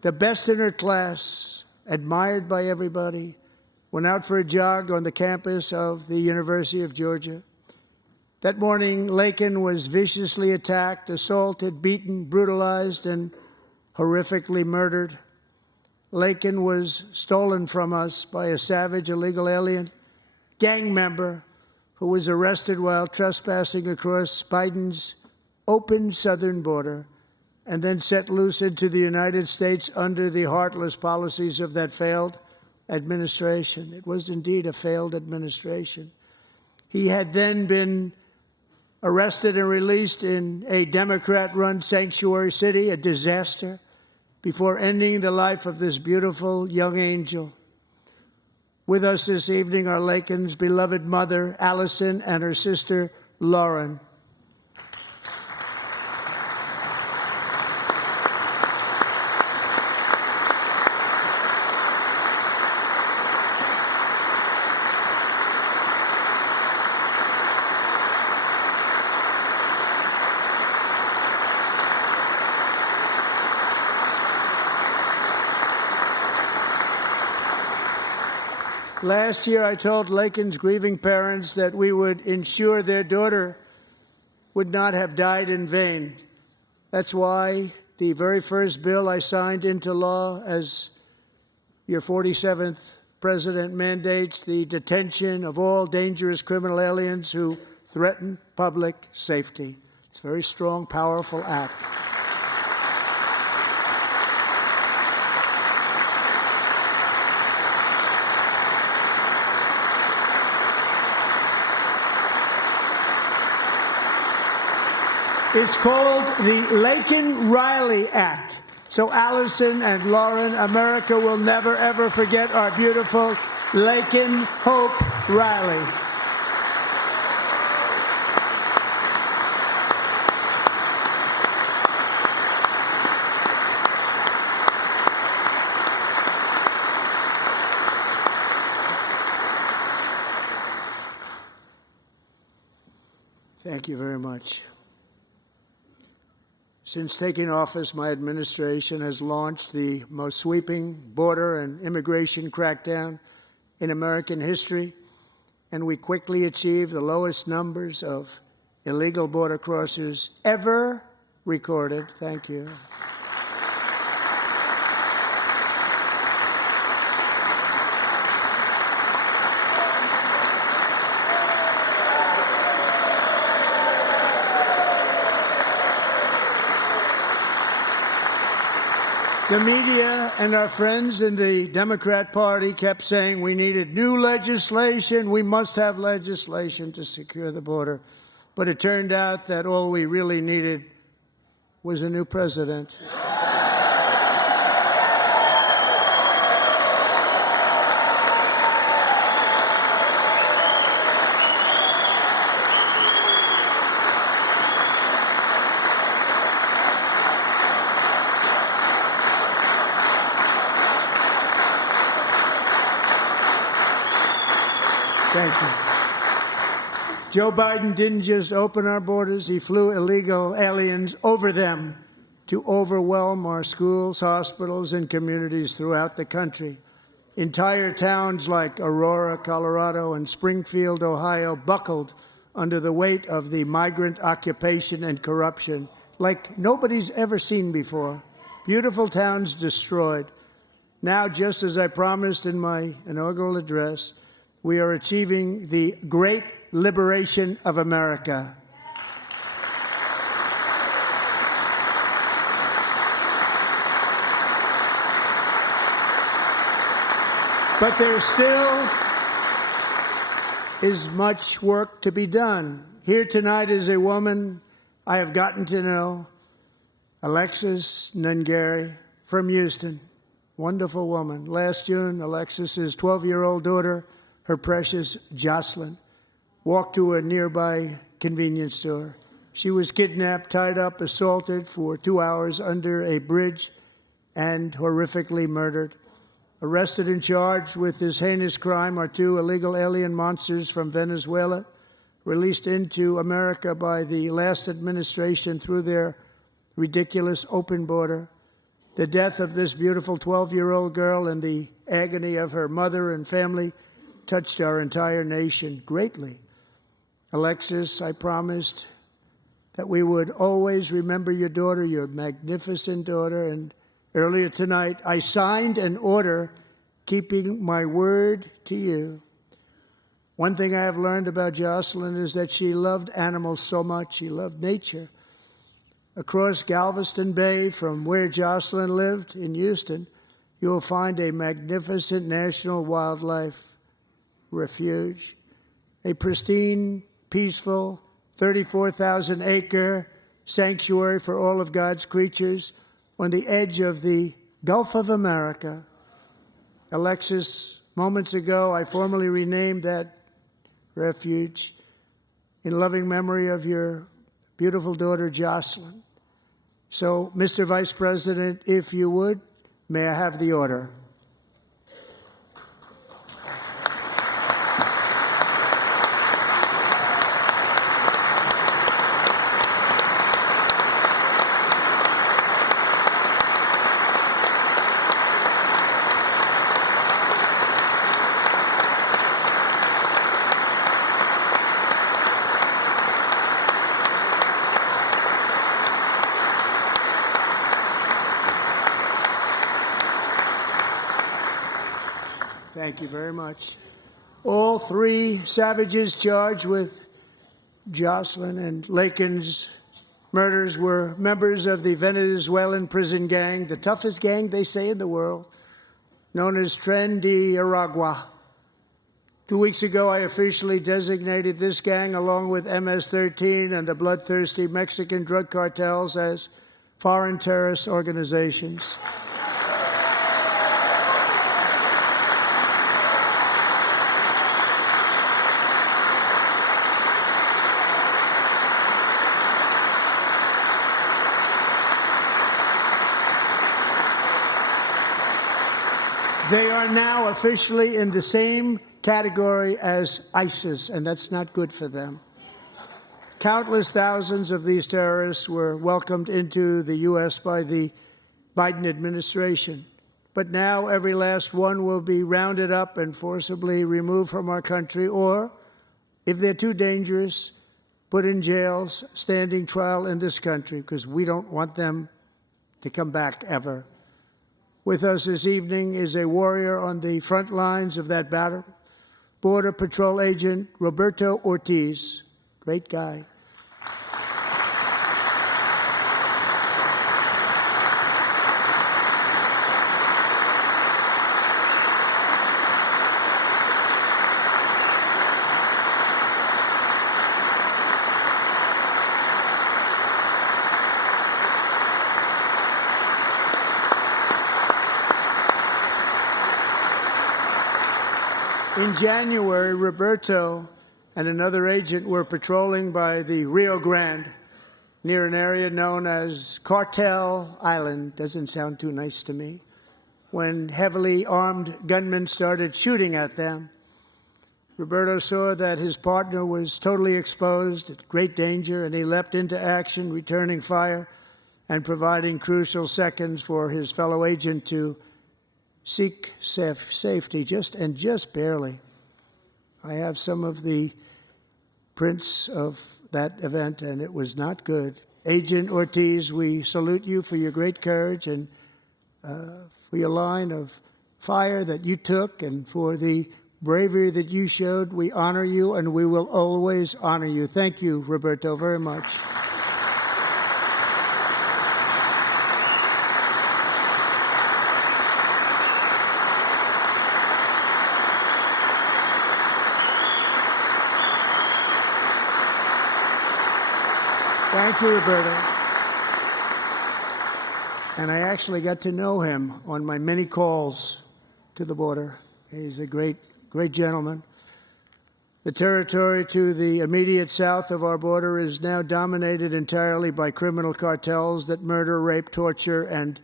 the best in her class, admired by everybody, went out for a jog on the campus of the University of Georgia. That morning, Laken was viciously attacked, assaulted, beaten, brutalized, and horrifically murdered. Laken was stolen from us by a savage illegal alien gang member who was arrested while trespassing across Biden's open southern border and then set loose into the United States under the heartless policies of that failed administration. It was indeed a failed administration. He had then been arrested and released in a Democrat-run sanctuary city, a disaster, before ending the life of this beautiful young angel. With us this evening are Laken's beloved mother, Allison, and her sister, Lauren. Last year, I told Laken's grieving parents that we would ensure their daughter would not have died in vain. That's why the very first bill I signed into law as your 47th president mandates the detention of all dangerous criminal aliens who threaten public safety. It's a very strong, powerful act. It's called the Laken-Riley Act. So Allison and Lauren, America will never, ever forget our beautiful Laken Hope Riley. Thank you very much. Since taking office, my administration has launched the most sweeping border and immigration crackdown in American history, and we quickly achieved the lowest numbers of illegal border crossers ever recorded. Thank you. The media and our friends in the Democrat Party kept saying we needed new legislation. We must have legislation to secure the border. But it turned out that all we really needed was a new president. Thank you. Joe Biden didn't just open our borders, he flew illegal aliens over them to overwhelm our schools, hospitals, and communities throughout the country. Entire towns like Aurora, Colorado, and Springfield, Ohio, buckled under the weight of the migrant occupation and corruption like nobody's ever seen before. Beautiful towns destroyed. Now, just as I promised in my inaugural address, we are achieving the great liberation of America. But there still is much work to be done. Here tonight is a woman I have gotten to know, Alexis Nungari from Houston. Wonderful woman. Last June, Alexis's 12-year-old daughter, her precious Jocelyn, walked to a nearby convenience store. She was kidnapped, tied up, assaulted for 2 hours under a bridge, and horrifically murdered. Arrested and charged with this heinous crime are 2 illegal alien monsters from Venezuela, released into America by the last administration through their ridiculous open border. The death of this beautiful 12-year-old girl and the agony of her mother and family touched our entire nation greatly. Alexis, I promised that we would always remember your daughter, your magnificent daughter, and earlier tonight, I signed an order keeping my word to you. One thing I have learned about Jocelyn is that she loved animals so much. She loved nature. Across Galveston Bay, from where Jocelyn lived in Houston, you will find a magnificent national wildlife refuge, a pristine, peaceful, 34,000-acre sanctuary for all of God's creatures on the edge of the Gulf of America. Alexis, moments ago, I formally renamed that refuge in loving memory of your beautiful daughter, Jocelyn. So, Mr. Vice President, if you would, may I have the order? Thank you very much. All 3 savages charged with Jocelyn and Lakin's murders were members of the Venezuelan prison gang, the toughest gang, they say, in the world, known as Tren de Aragua. 2 weeks ago, I officially designated this gang, along with MS-13 and the bloodthirsty Mexican drug cartels, as foreign terrorist organizations. They are now officially in the same category as ISIS, and that's not good for them. Countless thousands of these terrorists were welcomed into the U.S. by the Biden administration. But now every last one will be rounded up and forcibly removed from our country, or, if they're too dangerous, put in jails, standing trial in this country, because we don't want them to come back ever. With us this evening is a warrior on the front lines of that battle, Border Patrol Agent Roberto Ortiz. Great guy. In January, Roberto and another agent were patrolling by the Rio Grande near an area known as Cartel Island. Doesn't sound too nice to me. When heavily armed gunmen started shooting at them, Roberto saw that his partner was totally exposed, at great danger, and he leapt into action, returning fire and providing crucial seconds for his fellow agent to seek safety, just barely. I have some of the prints of that event, and it was not good. Agent Ortiz, we salute you for your great courage and for your line of fire that you took and for the bravery that you showed. We honor you, and we will always honor you. Thank you, Roberto, very much. Thank you, Roberto. And I actually got to know him on my many calls to the border. He's a great gentleman. The territory to the immediate south of our border is now dominated entirely by criminal cartels that murder, rape, torture, and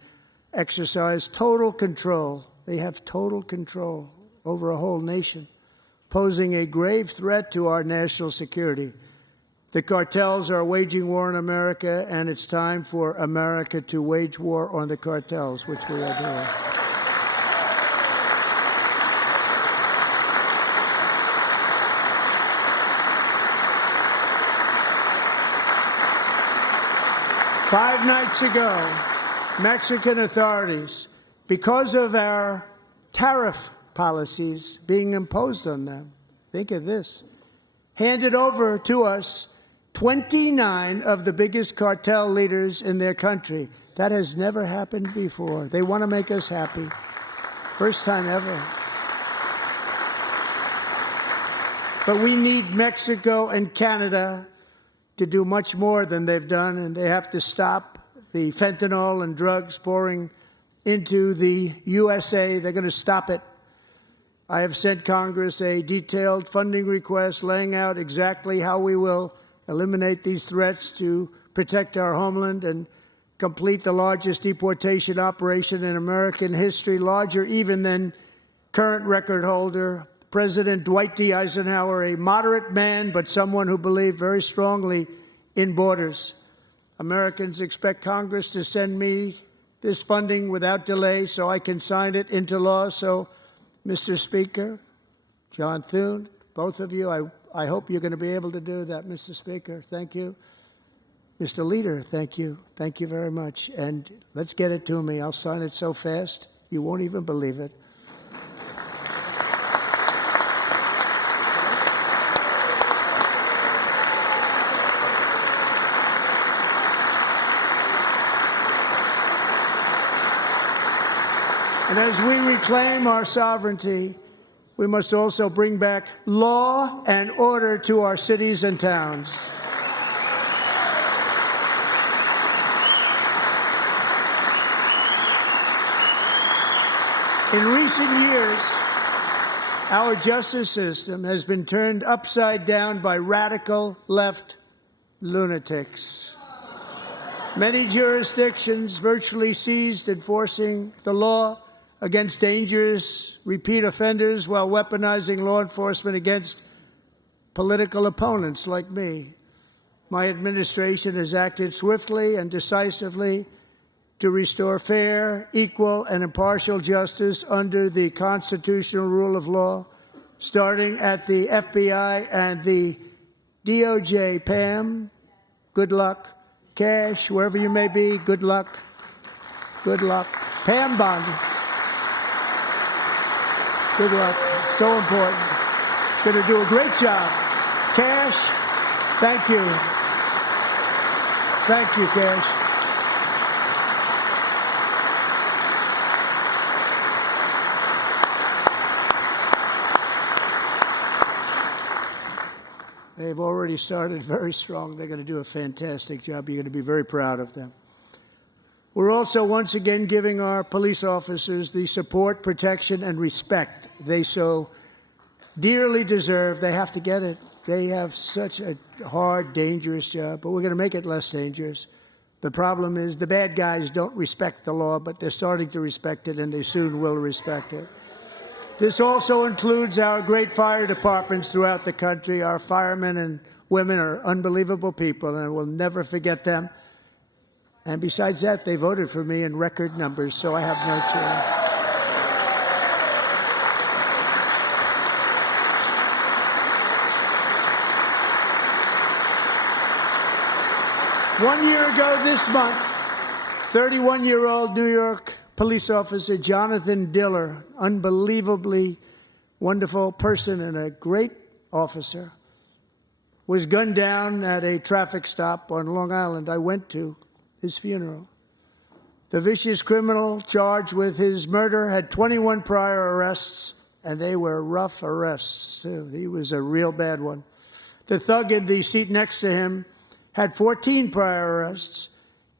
exercise total control. They have total control over a whole nation, posing a grave threat to our national security. The cartels are waging war in America, and it's time for America to wage war on the cartels, which we are doing. Five nights ago, Mexican authorities, because of our tariff policies being imposed on them, think of this, handed over to us 29 of the biggest cartel leaders in their country. That has never happened before. They want to make us happy. First time ever. But we need Mexico and Canada to do much more than they've done, and they have to stop the fentanyl and drugs pouring into the USA. They're going to stop it. I have sent Congress a detailed funding request laying out exactly how we will eliminate these threats to protect our homeland and complete the largest deportation operation in American history, larger even than current record holder President Dwight D. Eisenhower, a moderate man, but someone who believed very strongly in borders. Americans expect Congress to send me this funding without delay so I can sign it into law. So, Mr. Speaker, John Thune, both of you, I hope you're going to be able to do that, Mr. Speaker. Thank you. Mr. Leader, thank you. Thank you very much. And let's get it to me. I'll sign it so fast, you won't even believe it. And as we reclaim our sovereignty, we must also bring back law and order to our cities and towns. In recent years, our justice system has been turned upside down by radical left lunatics. Many jurisdictions virtually ceased enforcing the law against dangerous repeat offenders while weaponizing law enforcement against political opponents like me. My administration has acted swiftly and decisively to restore fair, equal, and impartial justice under the constitutional rule of law, starting at the FBI and the DOJ. Pam, good luck. Cash, wherever you may be, good luck. Good luck. Pam Bondi. Good luck. So important. Going to do a great job. Cash, thank you. Thank you, Cash. They've already started very strong. They're going to do a fantastic job. You're going to be very proud of them. We're also once again giving our police officers the support, protection, and respect they so dearly deserve. They have to get it. They have such a hard, dangerous job, but we're going to make it less dangerous. The problem is the bad guys don't respect the law, but they're starting to respect it, and they soon will respect it. This also includes our great fire departments throughout the country. Our firemen and women are unbelievable people, and we'll never forget them. And besides that, they voted for me in record numbers, so I have no choice. One year ago this month, 31-year-old New York police officer Jonathan Diller, unbelievably wonderful person and a great officer, was gunned down at a traffic stop on Long Island. I went to his funeral. The vicious criminal charged with his murder had 21 prior arrests, and they were rough arrests, too. He was a real bad one. The thug in the seat next to him had 14 prior arrests,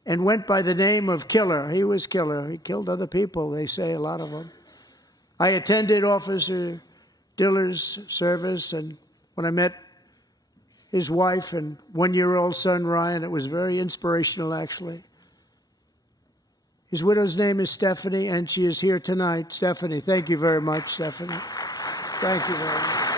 and went by the name of Killer. He was Killer. He killed other people, they say, a lot of them. I attended Officer Diller's service, and when I met his wife and one-year-old son, Ryan, it was very inspirational, actually. His widow's name is Stephanie, and she is here tonight. Stephanie, thank you very much, Stephanie. Thank you very much.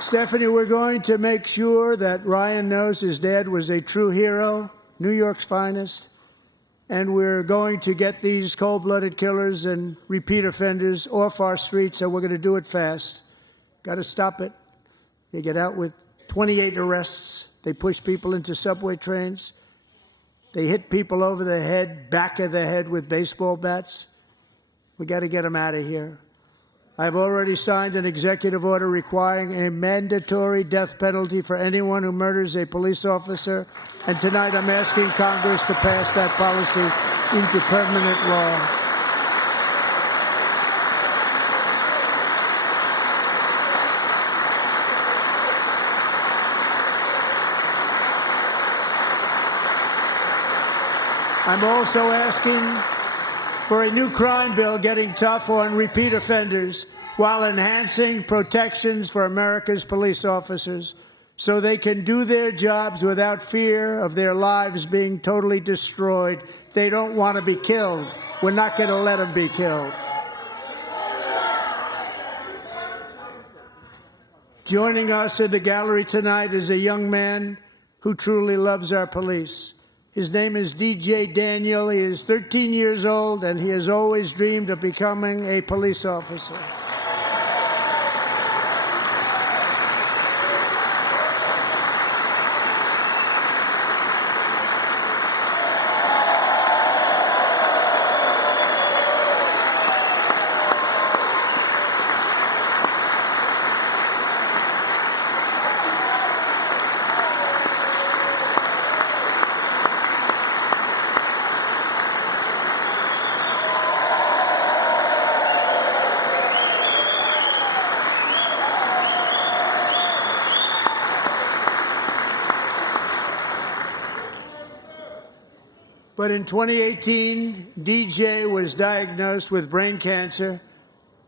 Stephanie, we're going to make sure that Ryan knows his dad was a true hero, New York's finest, and we're going to get these cold-blooded killers and repeat offenders off our streets, and we're going to do it fast. Got to stop it. They get out with 28 arrests. They push people into subway trains. They hit people over the head, back of the head with baseball bats. We got to get them out of here. I've already signed an executive order requiring a mandatory death penalty for anyone who murders a police officer. And tonight I'm asking Congress to pass that policy into permanent law. I'm also asking for a new crime bill getting tough on repeat offenders while enhancing protections for America's police officers so they can do their jobs without fear of their lives being totally destroyed. They don't want to be killed. We're not going to let them be killed. Joining us in the gallery tonight is a young man who truly loves our police. His name is DJ Daniel. He is 13 years old, and he has always dreamed of becoming a police officer. But in 2018, DJ was diagnosed with brain cancer.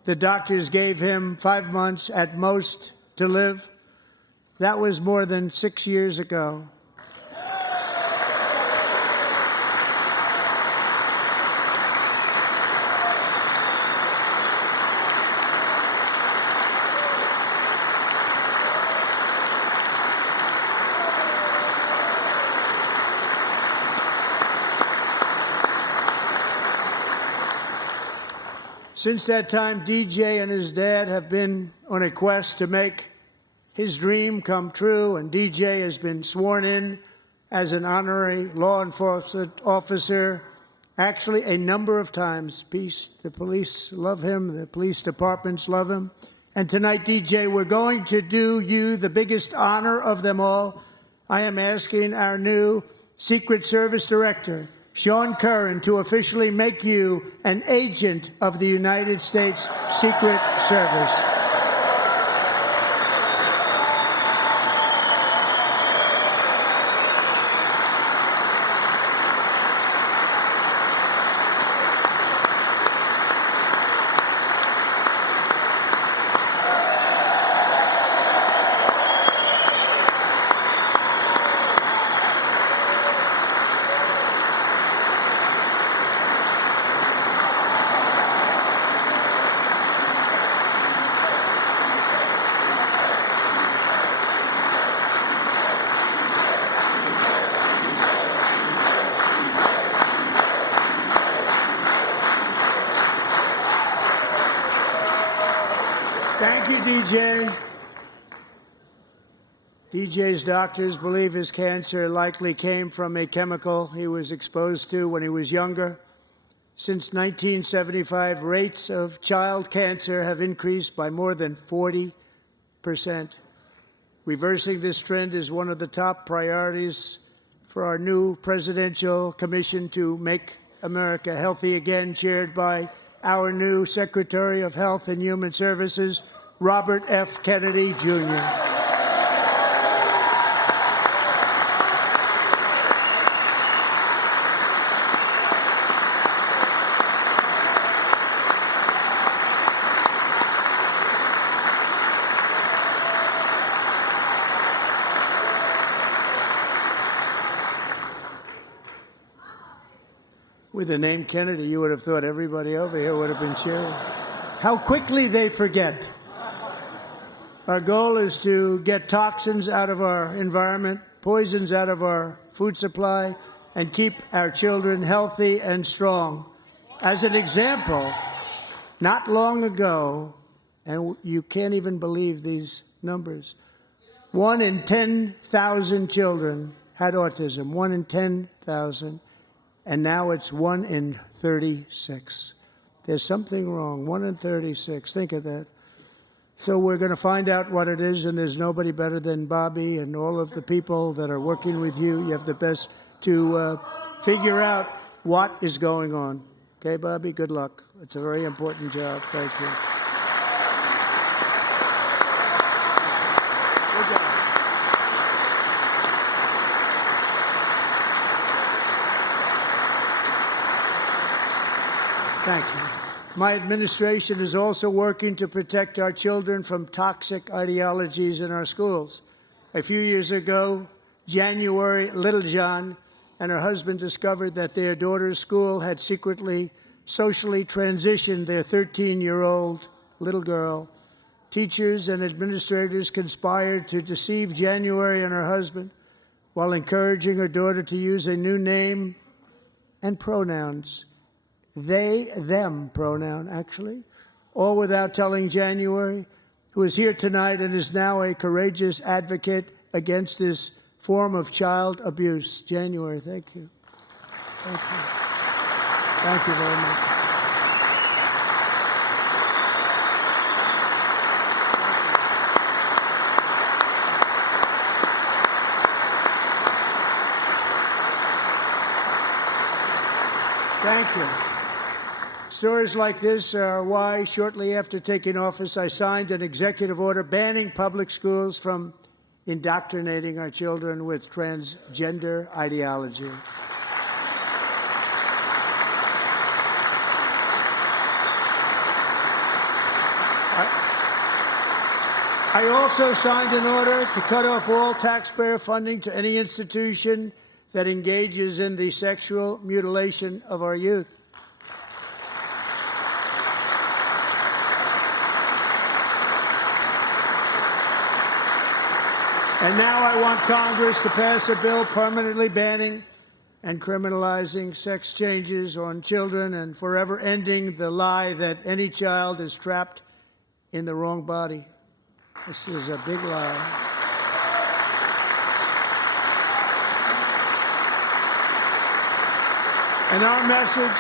The doctors gave him 5 months at most to live. That was more than 6 years ago. Since that time, DJ and his dad have been on a quest to make his dream come true, and DJ has been sworn in as an honorary law enforcement officer, actually a number of times. The police love him, the police departments love him. And tonight, DJ, we're going to do you the biggest honor of them all. I am asking our new Secret Service Director, Sean Curran, to officially make you an agent of the United States Secret Service. Thank you, DJ. DJ's doctors believe his cancer likely came from a chemical he was exposed to when he was younger. Since 1975, rates of child cancer have increased by more than 40%. Reversing this trend is one of the top priorities for our new presidential commission to make America healthy again, chaired by our new Secretary of Health and Human Services, Robert F. Kennedy, Jr. With the name Kennedy, you would have thought everybody over here would have been cheering. How quickly they forget. Our goal is to get toxins out of our environment, poisons out of our food supply, and keep our children healthy and strong. As an example, not long ago, and you can't even believe these numbers, 1 in 10,000 children had autism, 1 in 10,000. And now it's 1 in 36. There's something wrong. 1 in 36. Think of that. So we're going to find out what it is, and there's nobody better than Bobby and all of the people that are working with you. You have the best to figure out what is going on. Okay, Bobby? Good luck. It's a very important job. Thank you. Thank you. My administration is also working to protect our children from toxic ideologies in our schools. A few years ago, January Littlejohn and her husband discovered that their daughter's school had secretly socially transitioned their 13-year-old little girl. Teachers and administrators conspired to deceive January and her husband while encouraging her daughter to use a new name and pronouns. They, them pronoun, actually, all without telling January, who is here tonight and is now a courageous advocate against this form of child abuse. January, thank you. Thank you. Thank you very much. Thank you. Stories like this are why, shortly after taking office, I signed an executive order banning public schools from indoctrinating our children with transgender ideology. I also signed an order to cut off all taxpayer funding to any institution that engages in the sexual mutilation of our youth. And now I want Congress to pass a bill permanently banning and criminalizing sex changes on children and forever ending the lie that any child is trapped in the wrong body. This is a big lie. And our message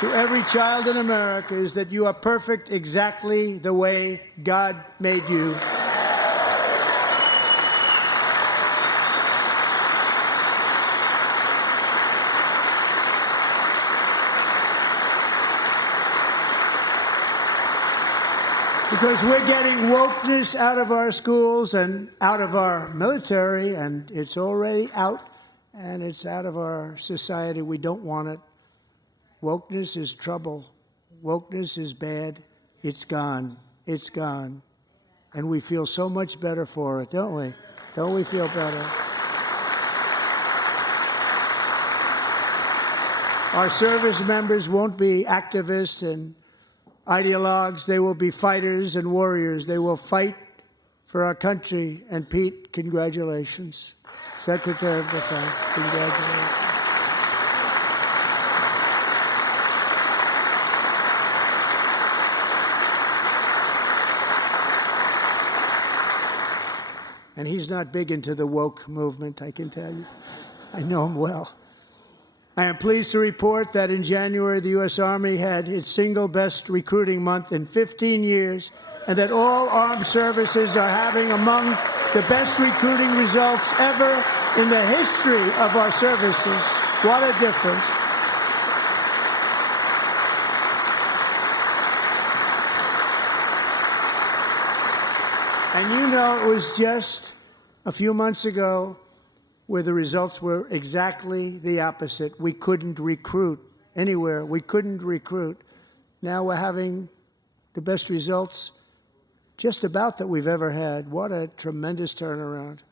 to every child in America is that you are perfect exactly the way God made you. Because we're getting wokeness out of our schools and out of our military, and it's already out, and it's out of our society. We don't want it. Wokeness is trouble. Wokeness is bad. It's gone. It's gone. And we feel so much better for it, don't we? Don't we feel better? Our service members won't be activists and ideologues. They will be fighters and warriors. They will fight for our country. And Pete, congratulations. Secretary of Defense, congratulations. And he's not big into the woke movement, I can tell you. I know him well. I am pleased to report that in January, the U.S. Army had its single best recruiting month in 15 years and that all armed services are having among the best recruiting results ever in the history of our services. What a difference. And you know, it was just a few months ago where the results were exactly the opposite. We couldn't recruit anywhere. We couldn't recruit. Now we're having the best results just about that we've ever had. What a tremendous turnaround.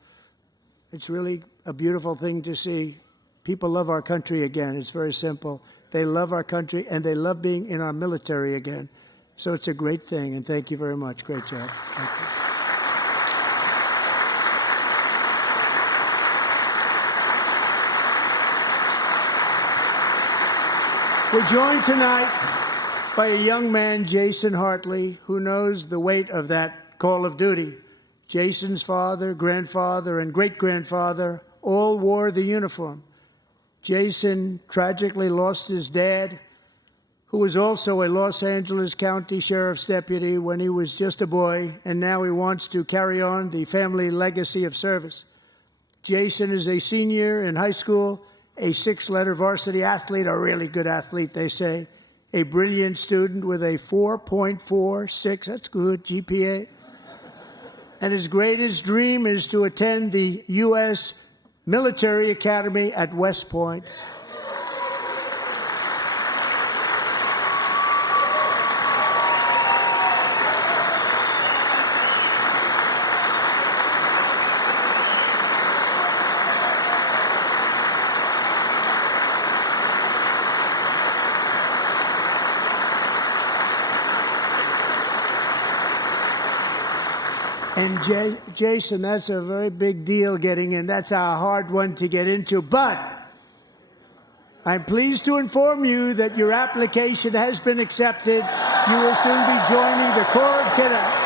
It's really a beautiful thing to see. People love our country again. It's very simple. They love our country, and they love being in our military again. So it's a great thing, and thank you very much. Great job. Thank you. We're joined tonight by a young man, Jason Hartley, who knows the weight of that call of duty. Jason's father, grandfather, and great-grandfather all wore the uniform. Jason tragically lost his dad, who was also a Los Angeles County Sheriff's deputy when he was just a boy, and now he wants to carry on the family legacy of service. Jason is a senior in high school, a six-letter varsity athlete, a really good athlete, they say, a brilliant student with a 4.46, that's good, GPA. And his greatest dream is to attend the U.S. Military Academy at West Point. And Jason, that's a very big deal getting in. That's a hard one to get into. But I'm pleased to inform you that your application has been accepted. You will soon be joining the Corps of Cadets.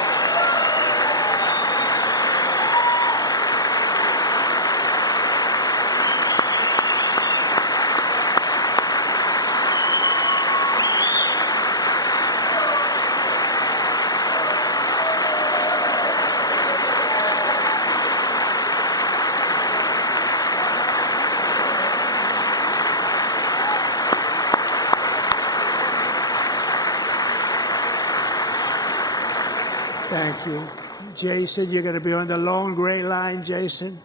Thank you. Jason, you're going to be on the long gray line, Jason.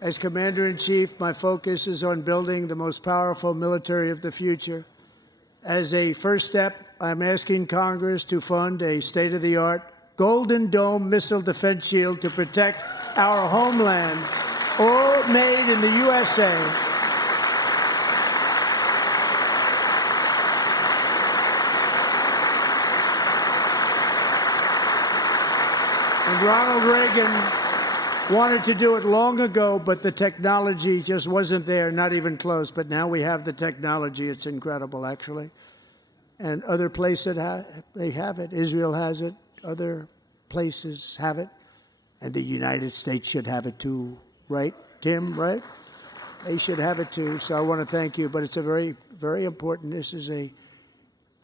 As Commander-in-Chief, my focus is on building the most powerful military of the future. As a first step, I'm asking Congress to fund a state-of-the-art Golden Dome missile defense shield to protect our homeland, all made in the USA. And Ronald Reagan wanted to do it long ago, but the technology just wasn't there, not even close. But now we have the technology. It's incredible, actually. And other places, they have it. Israel has it. Other places have it. And the United States should have it too, right, Tim, right? They should have it too. So I want to thank you. But it's a very, very important. This is a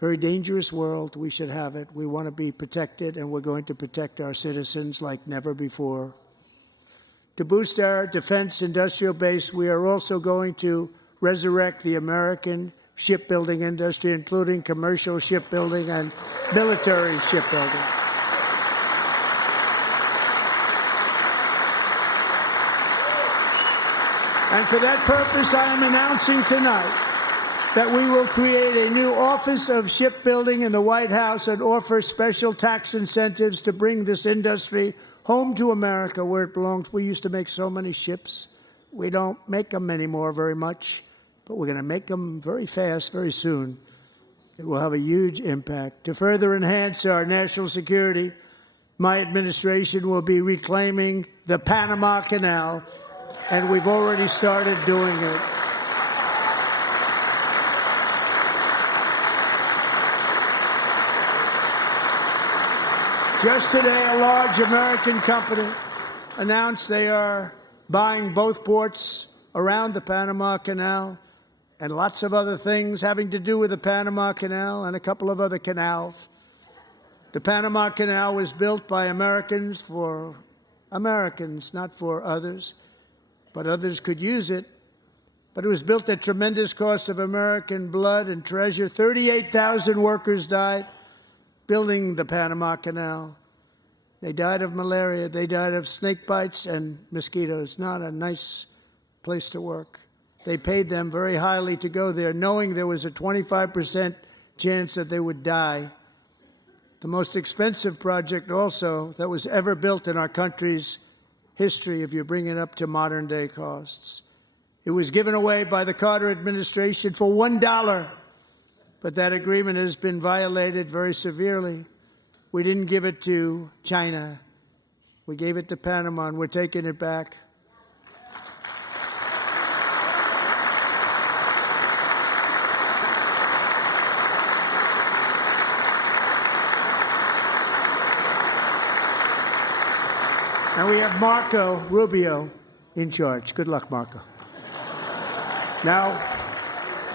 very dangerous world. We should have it. We want to be protected, and we're going to protect our citizens like never before. To boost our defense industrial base, we are also going to resurrect the American shipbuilding industry, including commercial shipbuilding and military shipbuilding. And for that purpose, I am announcing tonight that we will create a new Office of Shipbuilding in the White House and offer special tax incentives to bring this industry home to America where it belongs. We used to make so many ships. We don't make them anymore very much, but we're going to make them very fast, very soon. It will have a huge impact. To further enhance our national security, my administration will be reclaiming the Panama Canal, and we've already started doing it. Just today, a large American company announced they are buying both ports around the Panama Canal and lots of other things having to do with the Panama Canal and a couple of other canals. The Panama Canal was built by Americans for Americans, not for others, but others could use it. But it was built at tremendous cost of American blood and treasure. 38,000 workers died building the Panama Canal. They died of malaria. They died of snake bites and mosquitoes. Not a nice place to work. They paid them very highly to go there, knowing there was a 25% chance that they would die. The most expensive project also that was ever built in our country's history, if you bring it up to modern day costs. It was given away by the Carter administration for $1, but that agreement has been violated very severely. We didn't give it to China. We gave it to Panama, and we're taking it back. And we have Marco Rubio in charge. Good luck, Marco. Now,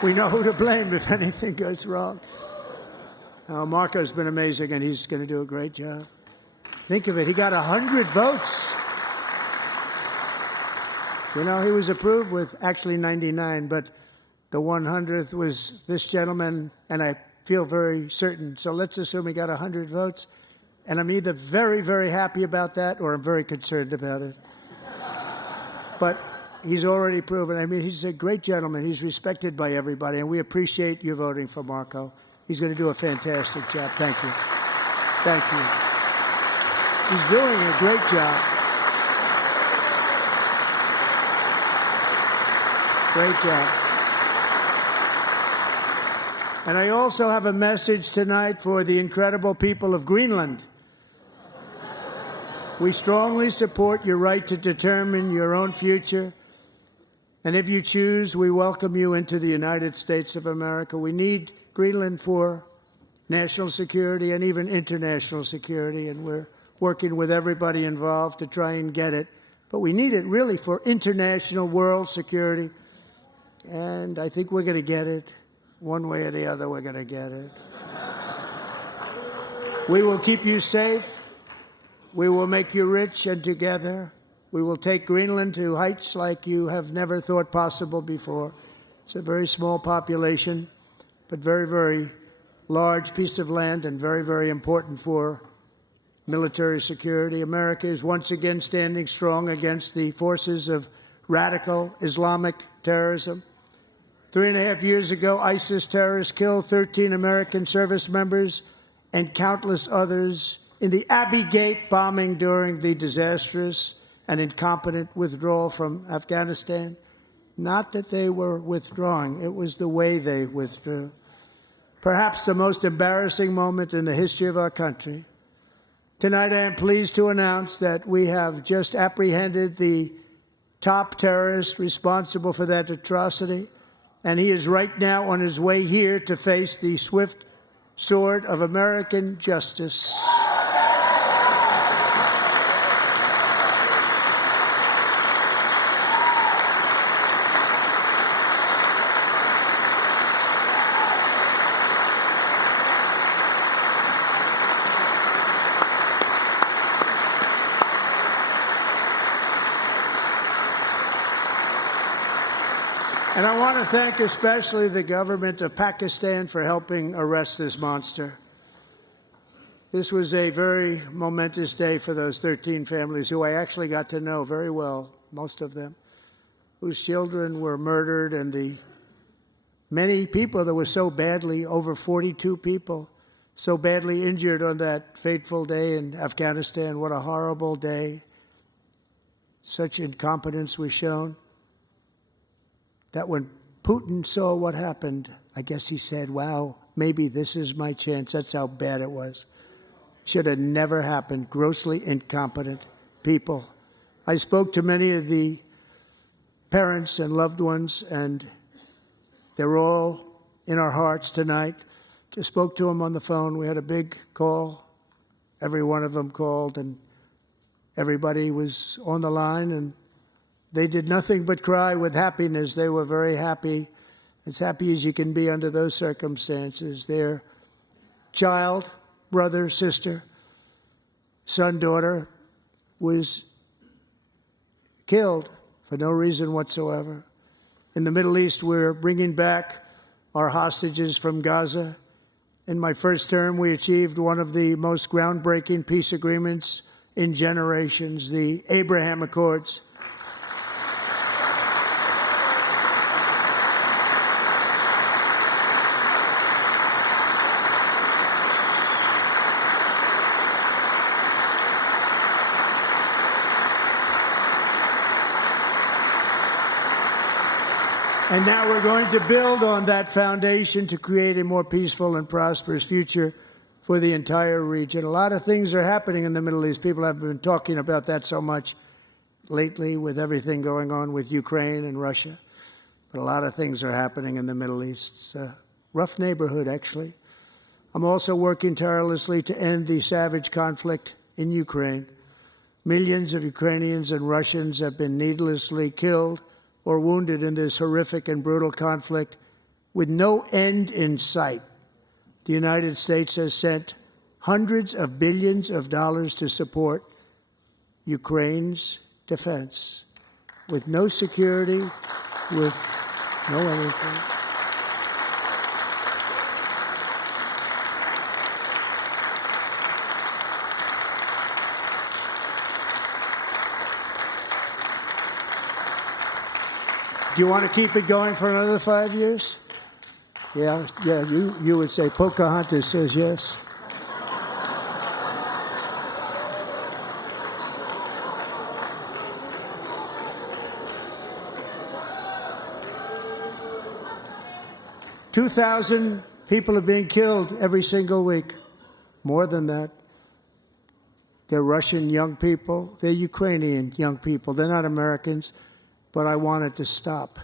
we know who to blame if anything goes wrong. Marco's been amazing, and he's going to do a great job. Think of it. He got 100 votes. You know, he was approved with actually 99, but the 100th was this gentleman, and I feel very certain. So let's assume he got 100 votes. And I'm either very, very happy about that or I'm very concerned about it. But he's already proven. I mean, he's a great gentleman. He's respected by everybody, and we appreciate you voting for Marco. He's going to do a fantastic job. Thank you. Thank you. He's doing a great job. Great job. And I also have a message tonight for the incredible people of Greenland. We strongly support your right to determine your own future. And if you choose, we welcome you into the United States of America. We need Greenland for national security and even international security, and we're working with everybody involved to try and get it. But we need it really for international world security, and I think we're going to get it. One way or the other, we're going to get it. We will keep you safe. We will make you rich, and together we will take Greenland to heights like you have never thought possible before. It's a very small population, but very, very large piece of land and very, very important for military security. America is once again standing strong against the forces of radical Islamic terrorism. 3.5 years ago, ISIS terrorists killed 13 American service members and countless others in the Abbey Gate bombing during the disastrous and incompetent withdrawal from Afghanistan. Not that they were withdrawing, it was the way they withdrew. Perhaps the most embarrassing moment in the history of our country. Tonight, I am pleased to announce that we have just apprehended the top terrorist responsible for that atrocity, and he is right now on his way here to face the swift sword of American justice. And I want to thank especially the government of Pakistan for helping arrest this monster. This was a very momentous day for those 13 families who I actually got to know very well, most of them, whose children were murdered, and the many people that were so badly, over 42 people, so badly injured on that fateful day in Afghanistan. What a horrible day. Such incompetence was shown. That when Putin saw what happened, I guess he said, wow, maybe this is my chance. That's how bad it was. Should have never happened. Grossly incompetent people. I spoke to many of the parents and loved ones, and they're all in our hearts tonight. Just spoke to them on the phone. We had a big call. Every one of them called, and everybody was on the line, and they did nothing but cry with happiness. They were very happy, as happy as you can be under those circumstances. Their child brother, sister, son, daughter was killed for no reason whatsoever. In the Middle East, we're bringing back our hostages from Gaza. In my first term, we achieved one of the most groundbreaking peace agreements in generations, the Abraham Accords. And now we're going to build on that foundation to create a more peaceful and prosperous future for the entire region. A lot of things are happening in the Middle East. People have been talking about that so much lately with everything going on with Ukraine and Russia. But a lot of things are happening in the Middle East. It's a rough neighborhood, actually. I'm also working tirelessly to end the savage conflict in Ukraine. Millions of Ukrainians and Russians have been needlessly killed or wounded in this horrific and brutal conflict with no end in sight. The United States has sent hundreds of billions of dollars to support Ukraine's defense with no security, with no anything. Do you want to keep it going for another 5 years? Yeah, you would say Pocahontas says yes. $2,000 people are being killed every single week. More than that. They're Russian young people. They're Ukrainian young people. They're not Americans. But I want it to stop.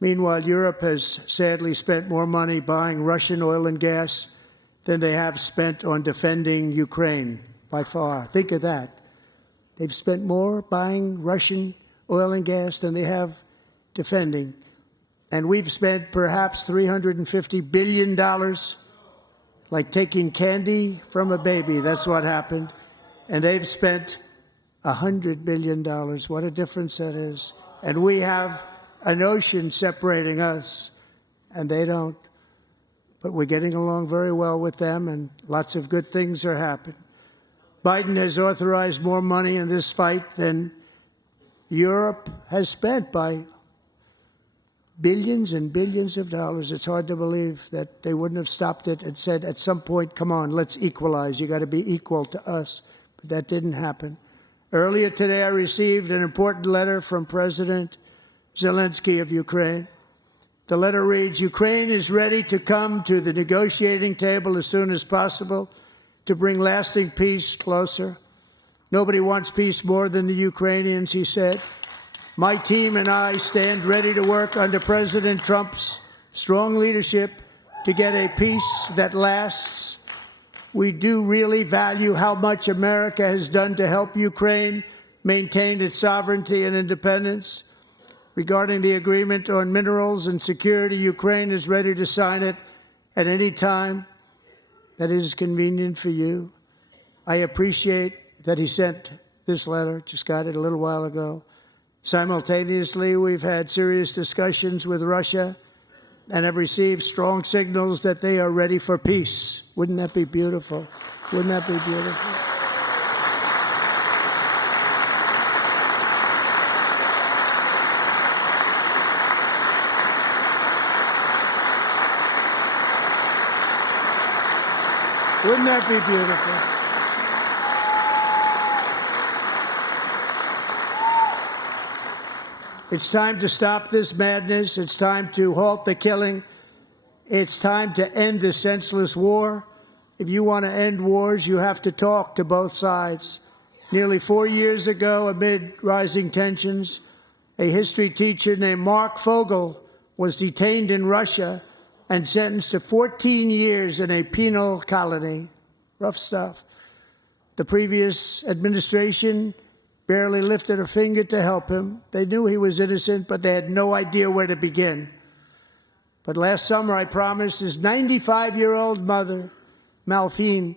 Meanwhile, Europe has sadly spent more money buying Russian oil and gas than they have spent on defending Ukraine, by far. Think of that. They've spent more buying Russian oil and gas than they have defending. And we've spent perhaps $350 billion, like taking candy from a baby. That's what happened. And they've spent $100 billion. What a difference that is. And we have an ocean separating us, and they don't. But we're getting along very well with them, and lots of good things are happening. Biden has authorized more money in this fight than Europe has spent, by billions and billions of dollars. It's hard to believe that they wouldn't have stopped it and said at some point, come on, let's equalize. You got to be equal to us. But that didn't happen. Earlier today, I received an important letter from President Zelensky of Ukraine. The letter reads, Ukraine is ready to come to the negotiating table as soon as possible to bring lasting peace closer. Nobody wants peace more than the Ukrainians, he said. My team and I stand ready to work under President Trump's strong leadership to get a peace that lasts. We do really value how much America has done to help Ukraine maintain its sovereignty and independence. Regarding the agreement on minerals and security, Ukraine is ready to sign it at any time that is convenient for you. I appreciate that he sent this letter, just got it a little while ago. Simultaneously, we've had serious discussions with Russia and have received strong signals that they are ready for peace. Wouldn't that be beautiful? Wouldn't that be beautiful? Wouldn't that be beautiful? It's time to stop this madness. It's time to halt the killing. It's time to end this senseless war. If you want to end wars, you have to talk to both sides. Nearly 4 years ago, amid rising tensions, a history teacher named Mark Fogel was detained in Russia and sentenced to 14 years in a penal colony. Rough stuff. The previous administration barely lifted a finger to help him. They knew he was innocent, but they had no idea where to begin. But last summer, I promised his 95-year-old mother, Malphine,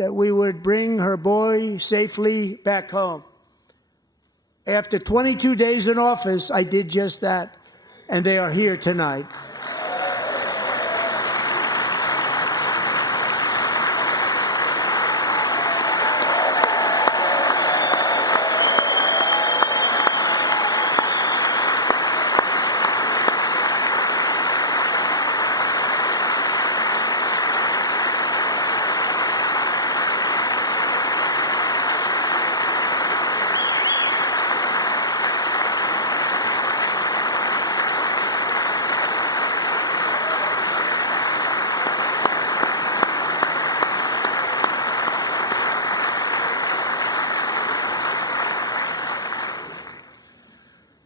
that we would bring her boy safely back home. After 22 days in office, I did just that, and they are here tonight.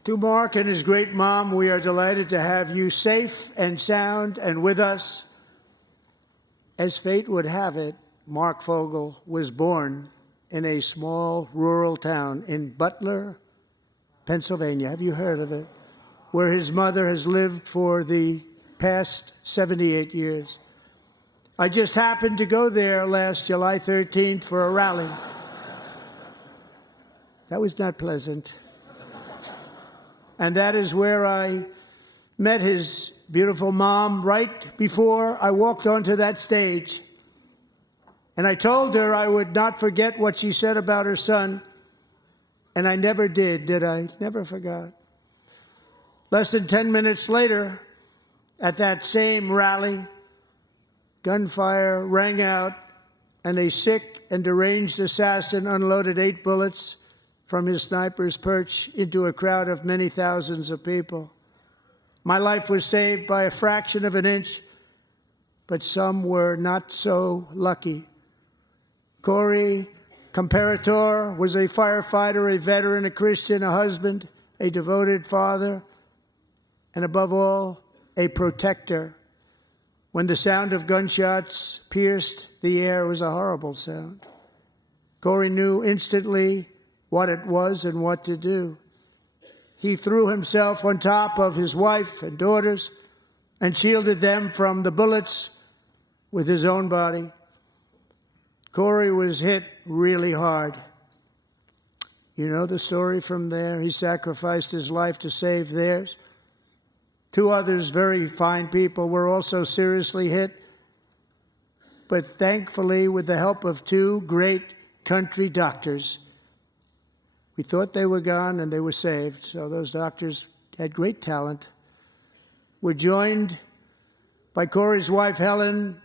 To Mark and his great mom, we are delighted to have you safe and sound and with us. As fate would have it, Mark Fogel was born in a small rural town in Butler, Pennsylvania. Have you heard of it? Where his mother has lived for the past 78 years. I just happened to go there last July 13th for a rally. That was not pleasant. And that is where I met his beautiful mom right before I walked onto that stage. And I told her I would not forget what she said about her son. And I never did I? Never forgot. Less than 10 minutes later, at that same rally, gunfire rang out, and a sick and deranged assassin unloaded 8 bullets from his sniper's perch into a crowd of many thousands of people. My life was saved by a fraction of an inch, but some were not so lucky. Corey Comparator was a firefighter, a veteran, a Christian, a husband, a devoted father, and above all, a protector. When the sound of gunshots pierced the air, it was a horrible sound. Corey knew instantly what it was and what to do. He threw himself on top of his wife and daughters and shielded them from the bullets with his own body. Corey was hit really hard. You know the story from there. He sacrificed his life to save theirs. 2 others, very fine people, were also seriously hit. But thankfully, with the help of 2 great country doctors, we thought they were gone, and they were saved. So those doctors had great talent. We're joined by Corey's wife, Helen,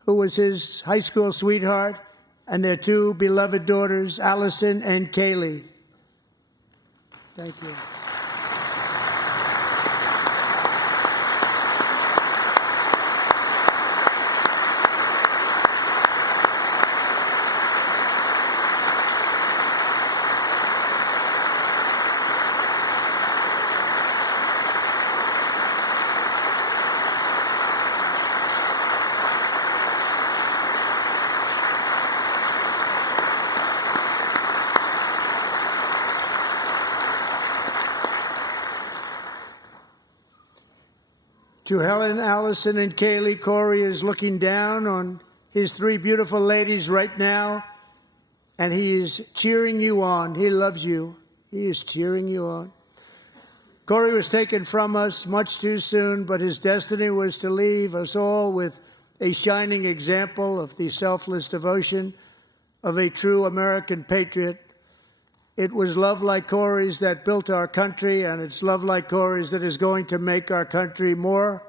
who was his high school sweetheart, and their 2 beloved daughters, Allison and Kaylee. Thank you. To Helen, Allison, and Kaylee, Corey is looking down on his 3 beautiful ladies right now, and he is cheering you on. He loves you. He is cheering you on. Corey was taken from us much too soon, but his destiny was to leave us all with a shining example of the selfless devotion of a true American patriot. It was love like Corey's that built our country, and it's love like Corey's that is going to make our country more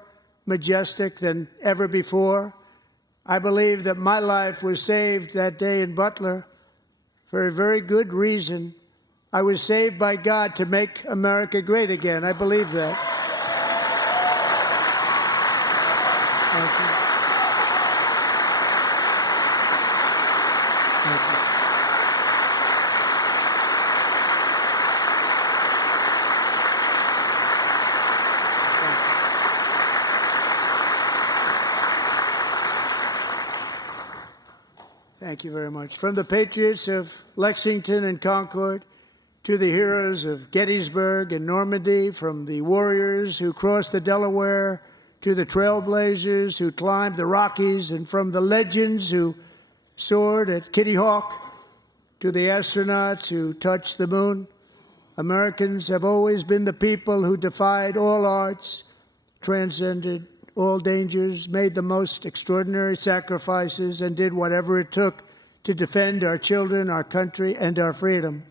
majestic than ever before. I believe that my life was saved that day in Butler for a very good reason. I was saved by God to make America great again. I believe that. Thank you. Thank you. Thank you very much. From the patriots of Lexington and Concord to the heroes of Gettysburg and Normandy, from the warriors who crossed the Delaware to the trailblazers who climbed the Rockies, and from the legends who soared at Kitty Hawk, to the astronauts who touched the moon. Americans have always been the people who defied all odds, transcended all dangers, made the most extraordinary sacrifices, and did whatever it took to defend our children, our country, and our freedom.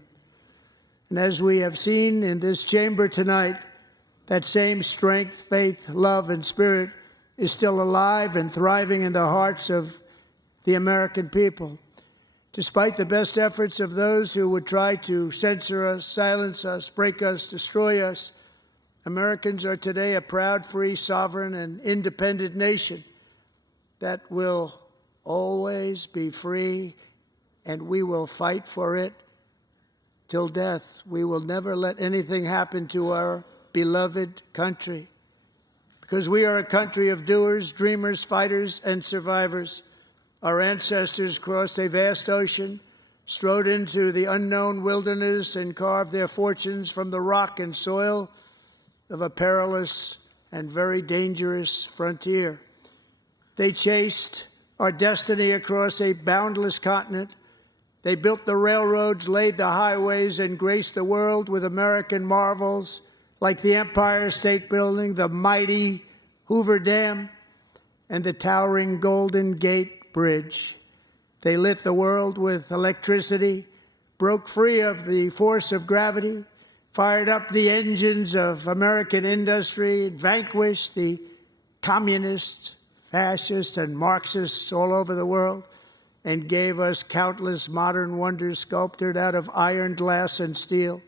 And as we have seen in this chamber tonight, that same strength, faith, love, and spirit is still alive and thriving in the hearts of the American people. Despite the best efforts of those who would try to censor us, silence us, break us, destroy us, Americans are today a proud, free, sovereign, and independent nation that will always be free, and we will fight for it till death. We will never let anything happen to our beloved country, because we are a country of doers, dreamers, fighters, and survivors. Our ancestors crossed a vast ocean, strode into the unknown wilderness, and carved their fortunes from the rock and soil of a perilous and very dangerous frontier. They chased our destiny across a boundless continent. They built the railroads, laid the highways, and graced the world with American marvels like the Empire State Building, the mighty Hoover Dam, and the towering Golden Gate Bridge. They lit the world with electricity, broke free of the force of gravity, fired up the engines of American industry, vanquished the communists, fascists, and Marxists all over the world, and gave us countless modern wonders sculptured out of iron, glass, and steel.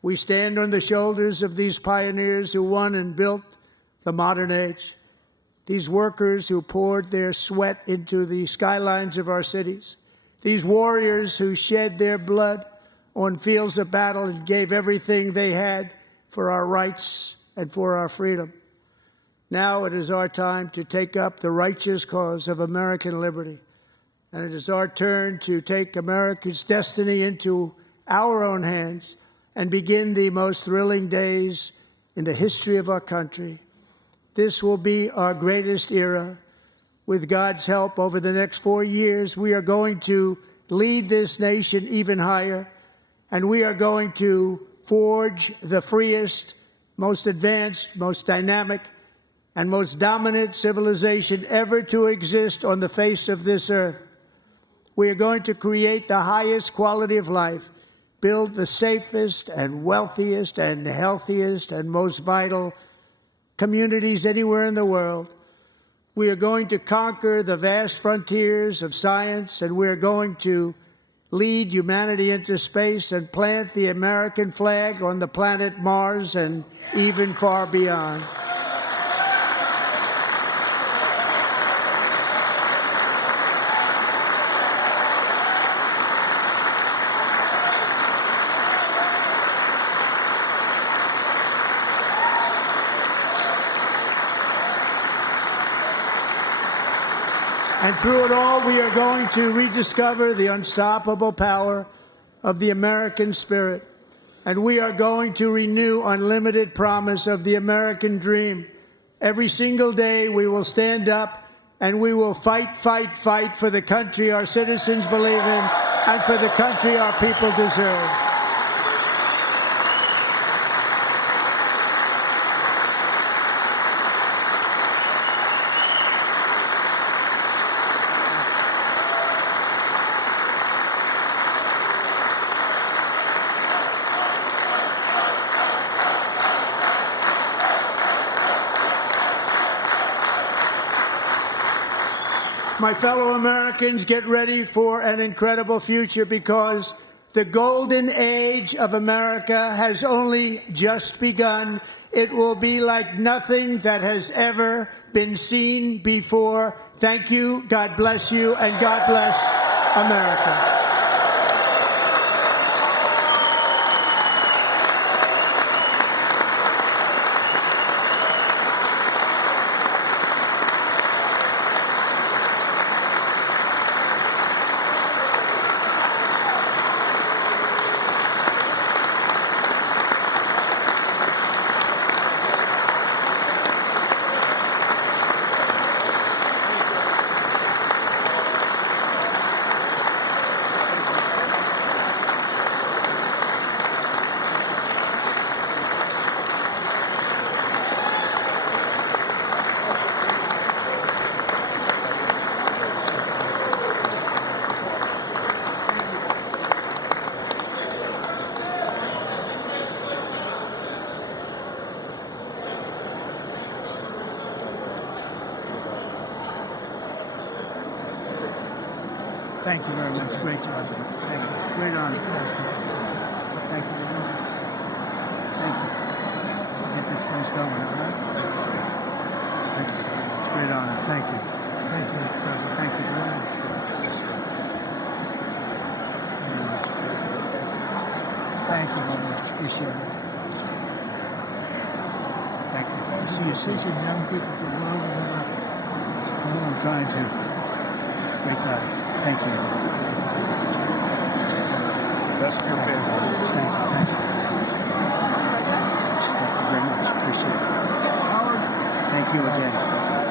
We stand on the shoulders of these pioneers who won and built the modern age. These workers who poured their sweat into the skylines of our cities. These warriors who shed their blood on fields of battle and gave everything they had for our rights and for our freedom. Now it is our time to take up the righteous cause of American liberty. And it is our turn to take America's destiny into our own hands and begin the most thrilling days in the history of our country. This will be our greatest era. With God's help, over the next 4 years, we are going to lead this nation even higher, and we are going to forge the freest, most advanced, most dynamic, and most dominant civilization ever to exist on the face of this earth. We are going to create the highest quality of life, build the safest and wealthiest and healthiest and most vital communities anywhere in the world. We are going to conquer the vast frontiers of science, and we are going to lead humanity into space and plant the American flag on the planet Mars and even far beyond. And through it all, we are going to rediscover the unstoppable power of the American spirit. And we are going to renew unlimited promise of the American dream. Every single day, we will stand up and we will fight, fight, fight for the country our citizens believe in and for the country our people deserve. My fellow Americans, get ready for an incredible future, because the golden age of America has only just begun. It will be like nothing that has ever been seen before. Thank you, God bless you, and God bless America. Thank you very much. Great job. Thank you. Great honor. Thank you. Thank you. Get this place going, all right? Thank you. It's a great honor. Thank you. Thank you, Mr. President. Thank you very much. Thank you very much. Appreciate it. Thank you. I see you teaching young people to love and well, I'm trying to. Great guy. Thank you. Best to your family. Thank you. Thank you. Thank you very much. Appreciate it. Howard. Thank you again.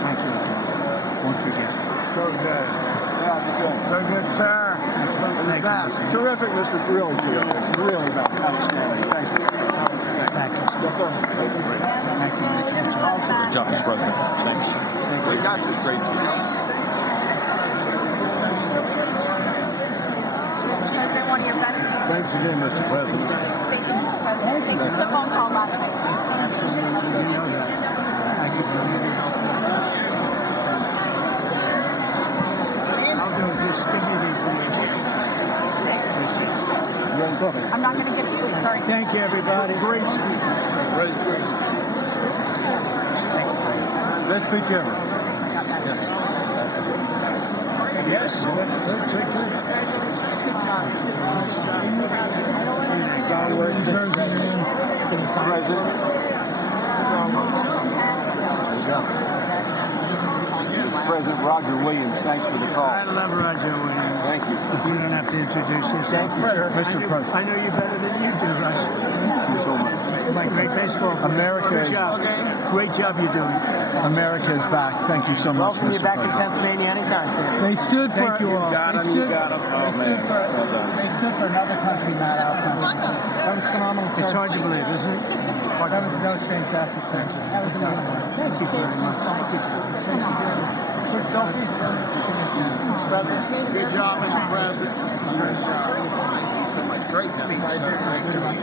Thank you again. Won't forget. So good. Yeah, it's good. So good, sir. Thank you. Best. Terrific, Mr. Really terrific. Really outstanding. Thank you. Thank you. Yes, sir. Thank you. Good job, Mr. President. Thanks. Thank you. We got you. Great. Mr. President, one of your best speeches. Thanks again, Mr. President. Thank you, Mr. President. Thanks for the phone call last night, too. Absolutely. You know that. Thank you for your help. I'll do it. Just give me these videos. I'm not going to get it. Sorry. Thank you, everybody. Great speech. Great speech. Thank you. Best speech ever. Yes. Good. John Word. President Roger Williams, thanks for the call. I love Roger Williams. Thank you. You don't have to introduce yourself. Thank you, sir. Mr. President. I know you better than you do, Roger. Thank you so much. It's my great baseball player. America Good is- job. Great job you're doing. America is back. Thank you so much, Welcome you Mr. back to President. Pennsylvania anytime, sir. They stood for. Thank you all. They stood for another country, not our country. That was phenomenal, sir. It's hard to believe, isn't it? That was fantastic, sir. That was Thank you very much. Thank you. quick selfie. Mr. President. Good job, Mr. President. Great job. Thank you so much. Great speech, sir. Great speech.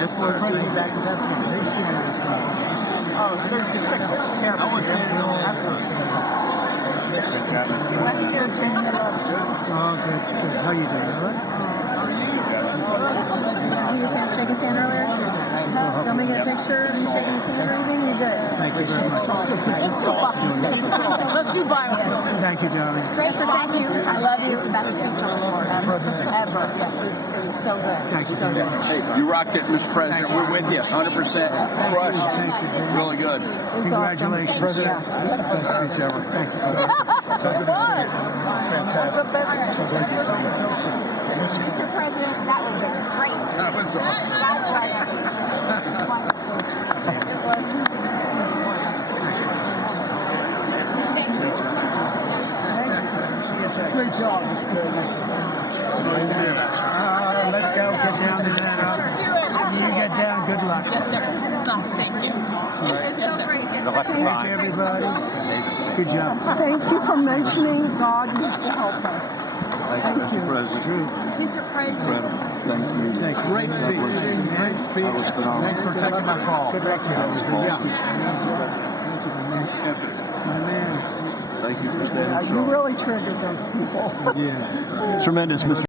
Yes, sir. President back in Pennsylvania. Oh, they're just pick care. I was standing on absolutely. Bless you, Jim. Oh, good. How you doing? All right? Did you get a chance to shake his hand earlier? Do you want me to get a picture of you shaking his hand or anything? You're good. Thank you very much. Let's do biofilm. Thank you, darling. Sir, thank you. I love you. Best speech on the floor ever. Yeah, it was so good. Thank you So very good. much. Hey, you rocked it, Mr. President. We're with you. 100% crushed. Thank you very much. Really good. It was awesome. Congratulations. President. Best speech ever. Thank you, sir. Mr. President, that was a great speech. That was awesome. God bless you. It was. It was wonderful. Great job. Let's go. Get down to that. You get down. Good luck. Thank you, everybody. Good job. Thank you for mentioning God needs to help us. Thank you, Mr. President. It's true. Mr. President. Thank you. Thank you. Great speech. Great speech. That was phenomenal. Thanks for taking my call. Good luck. Yeah. My man. Thank you for standing You really triggered those people. Tremendous, Mr.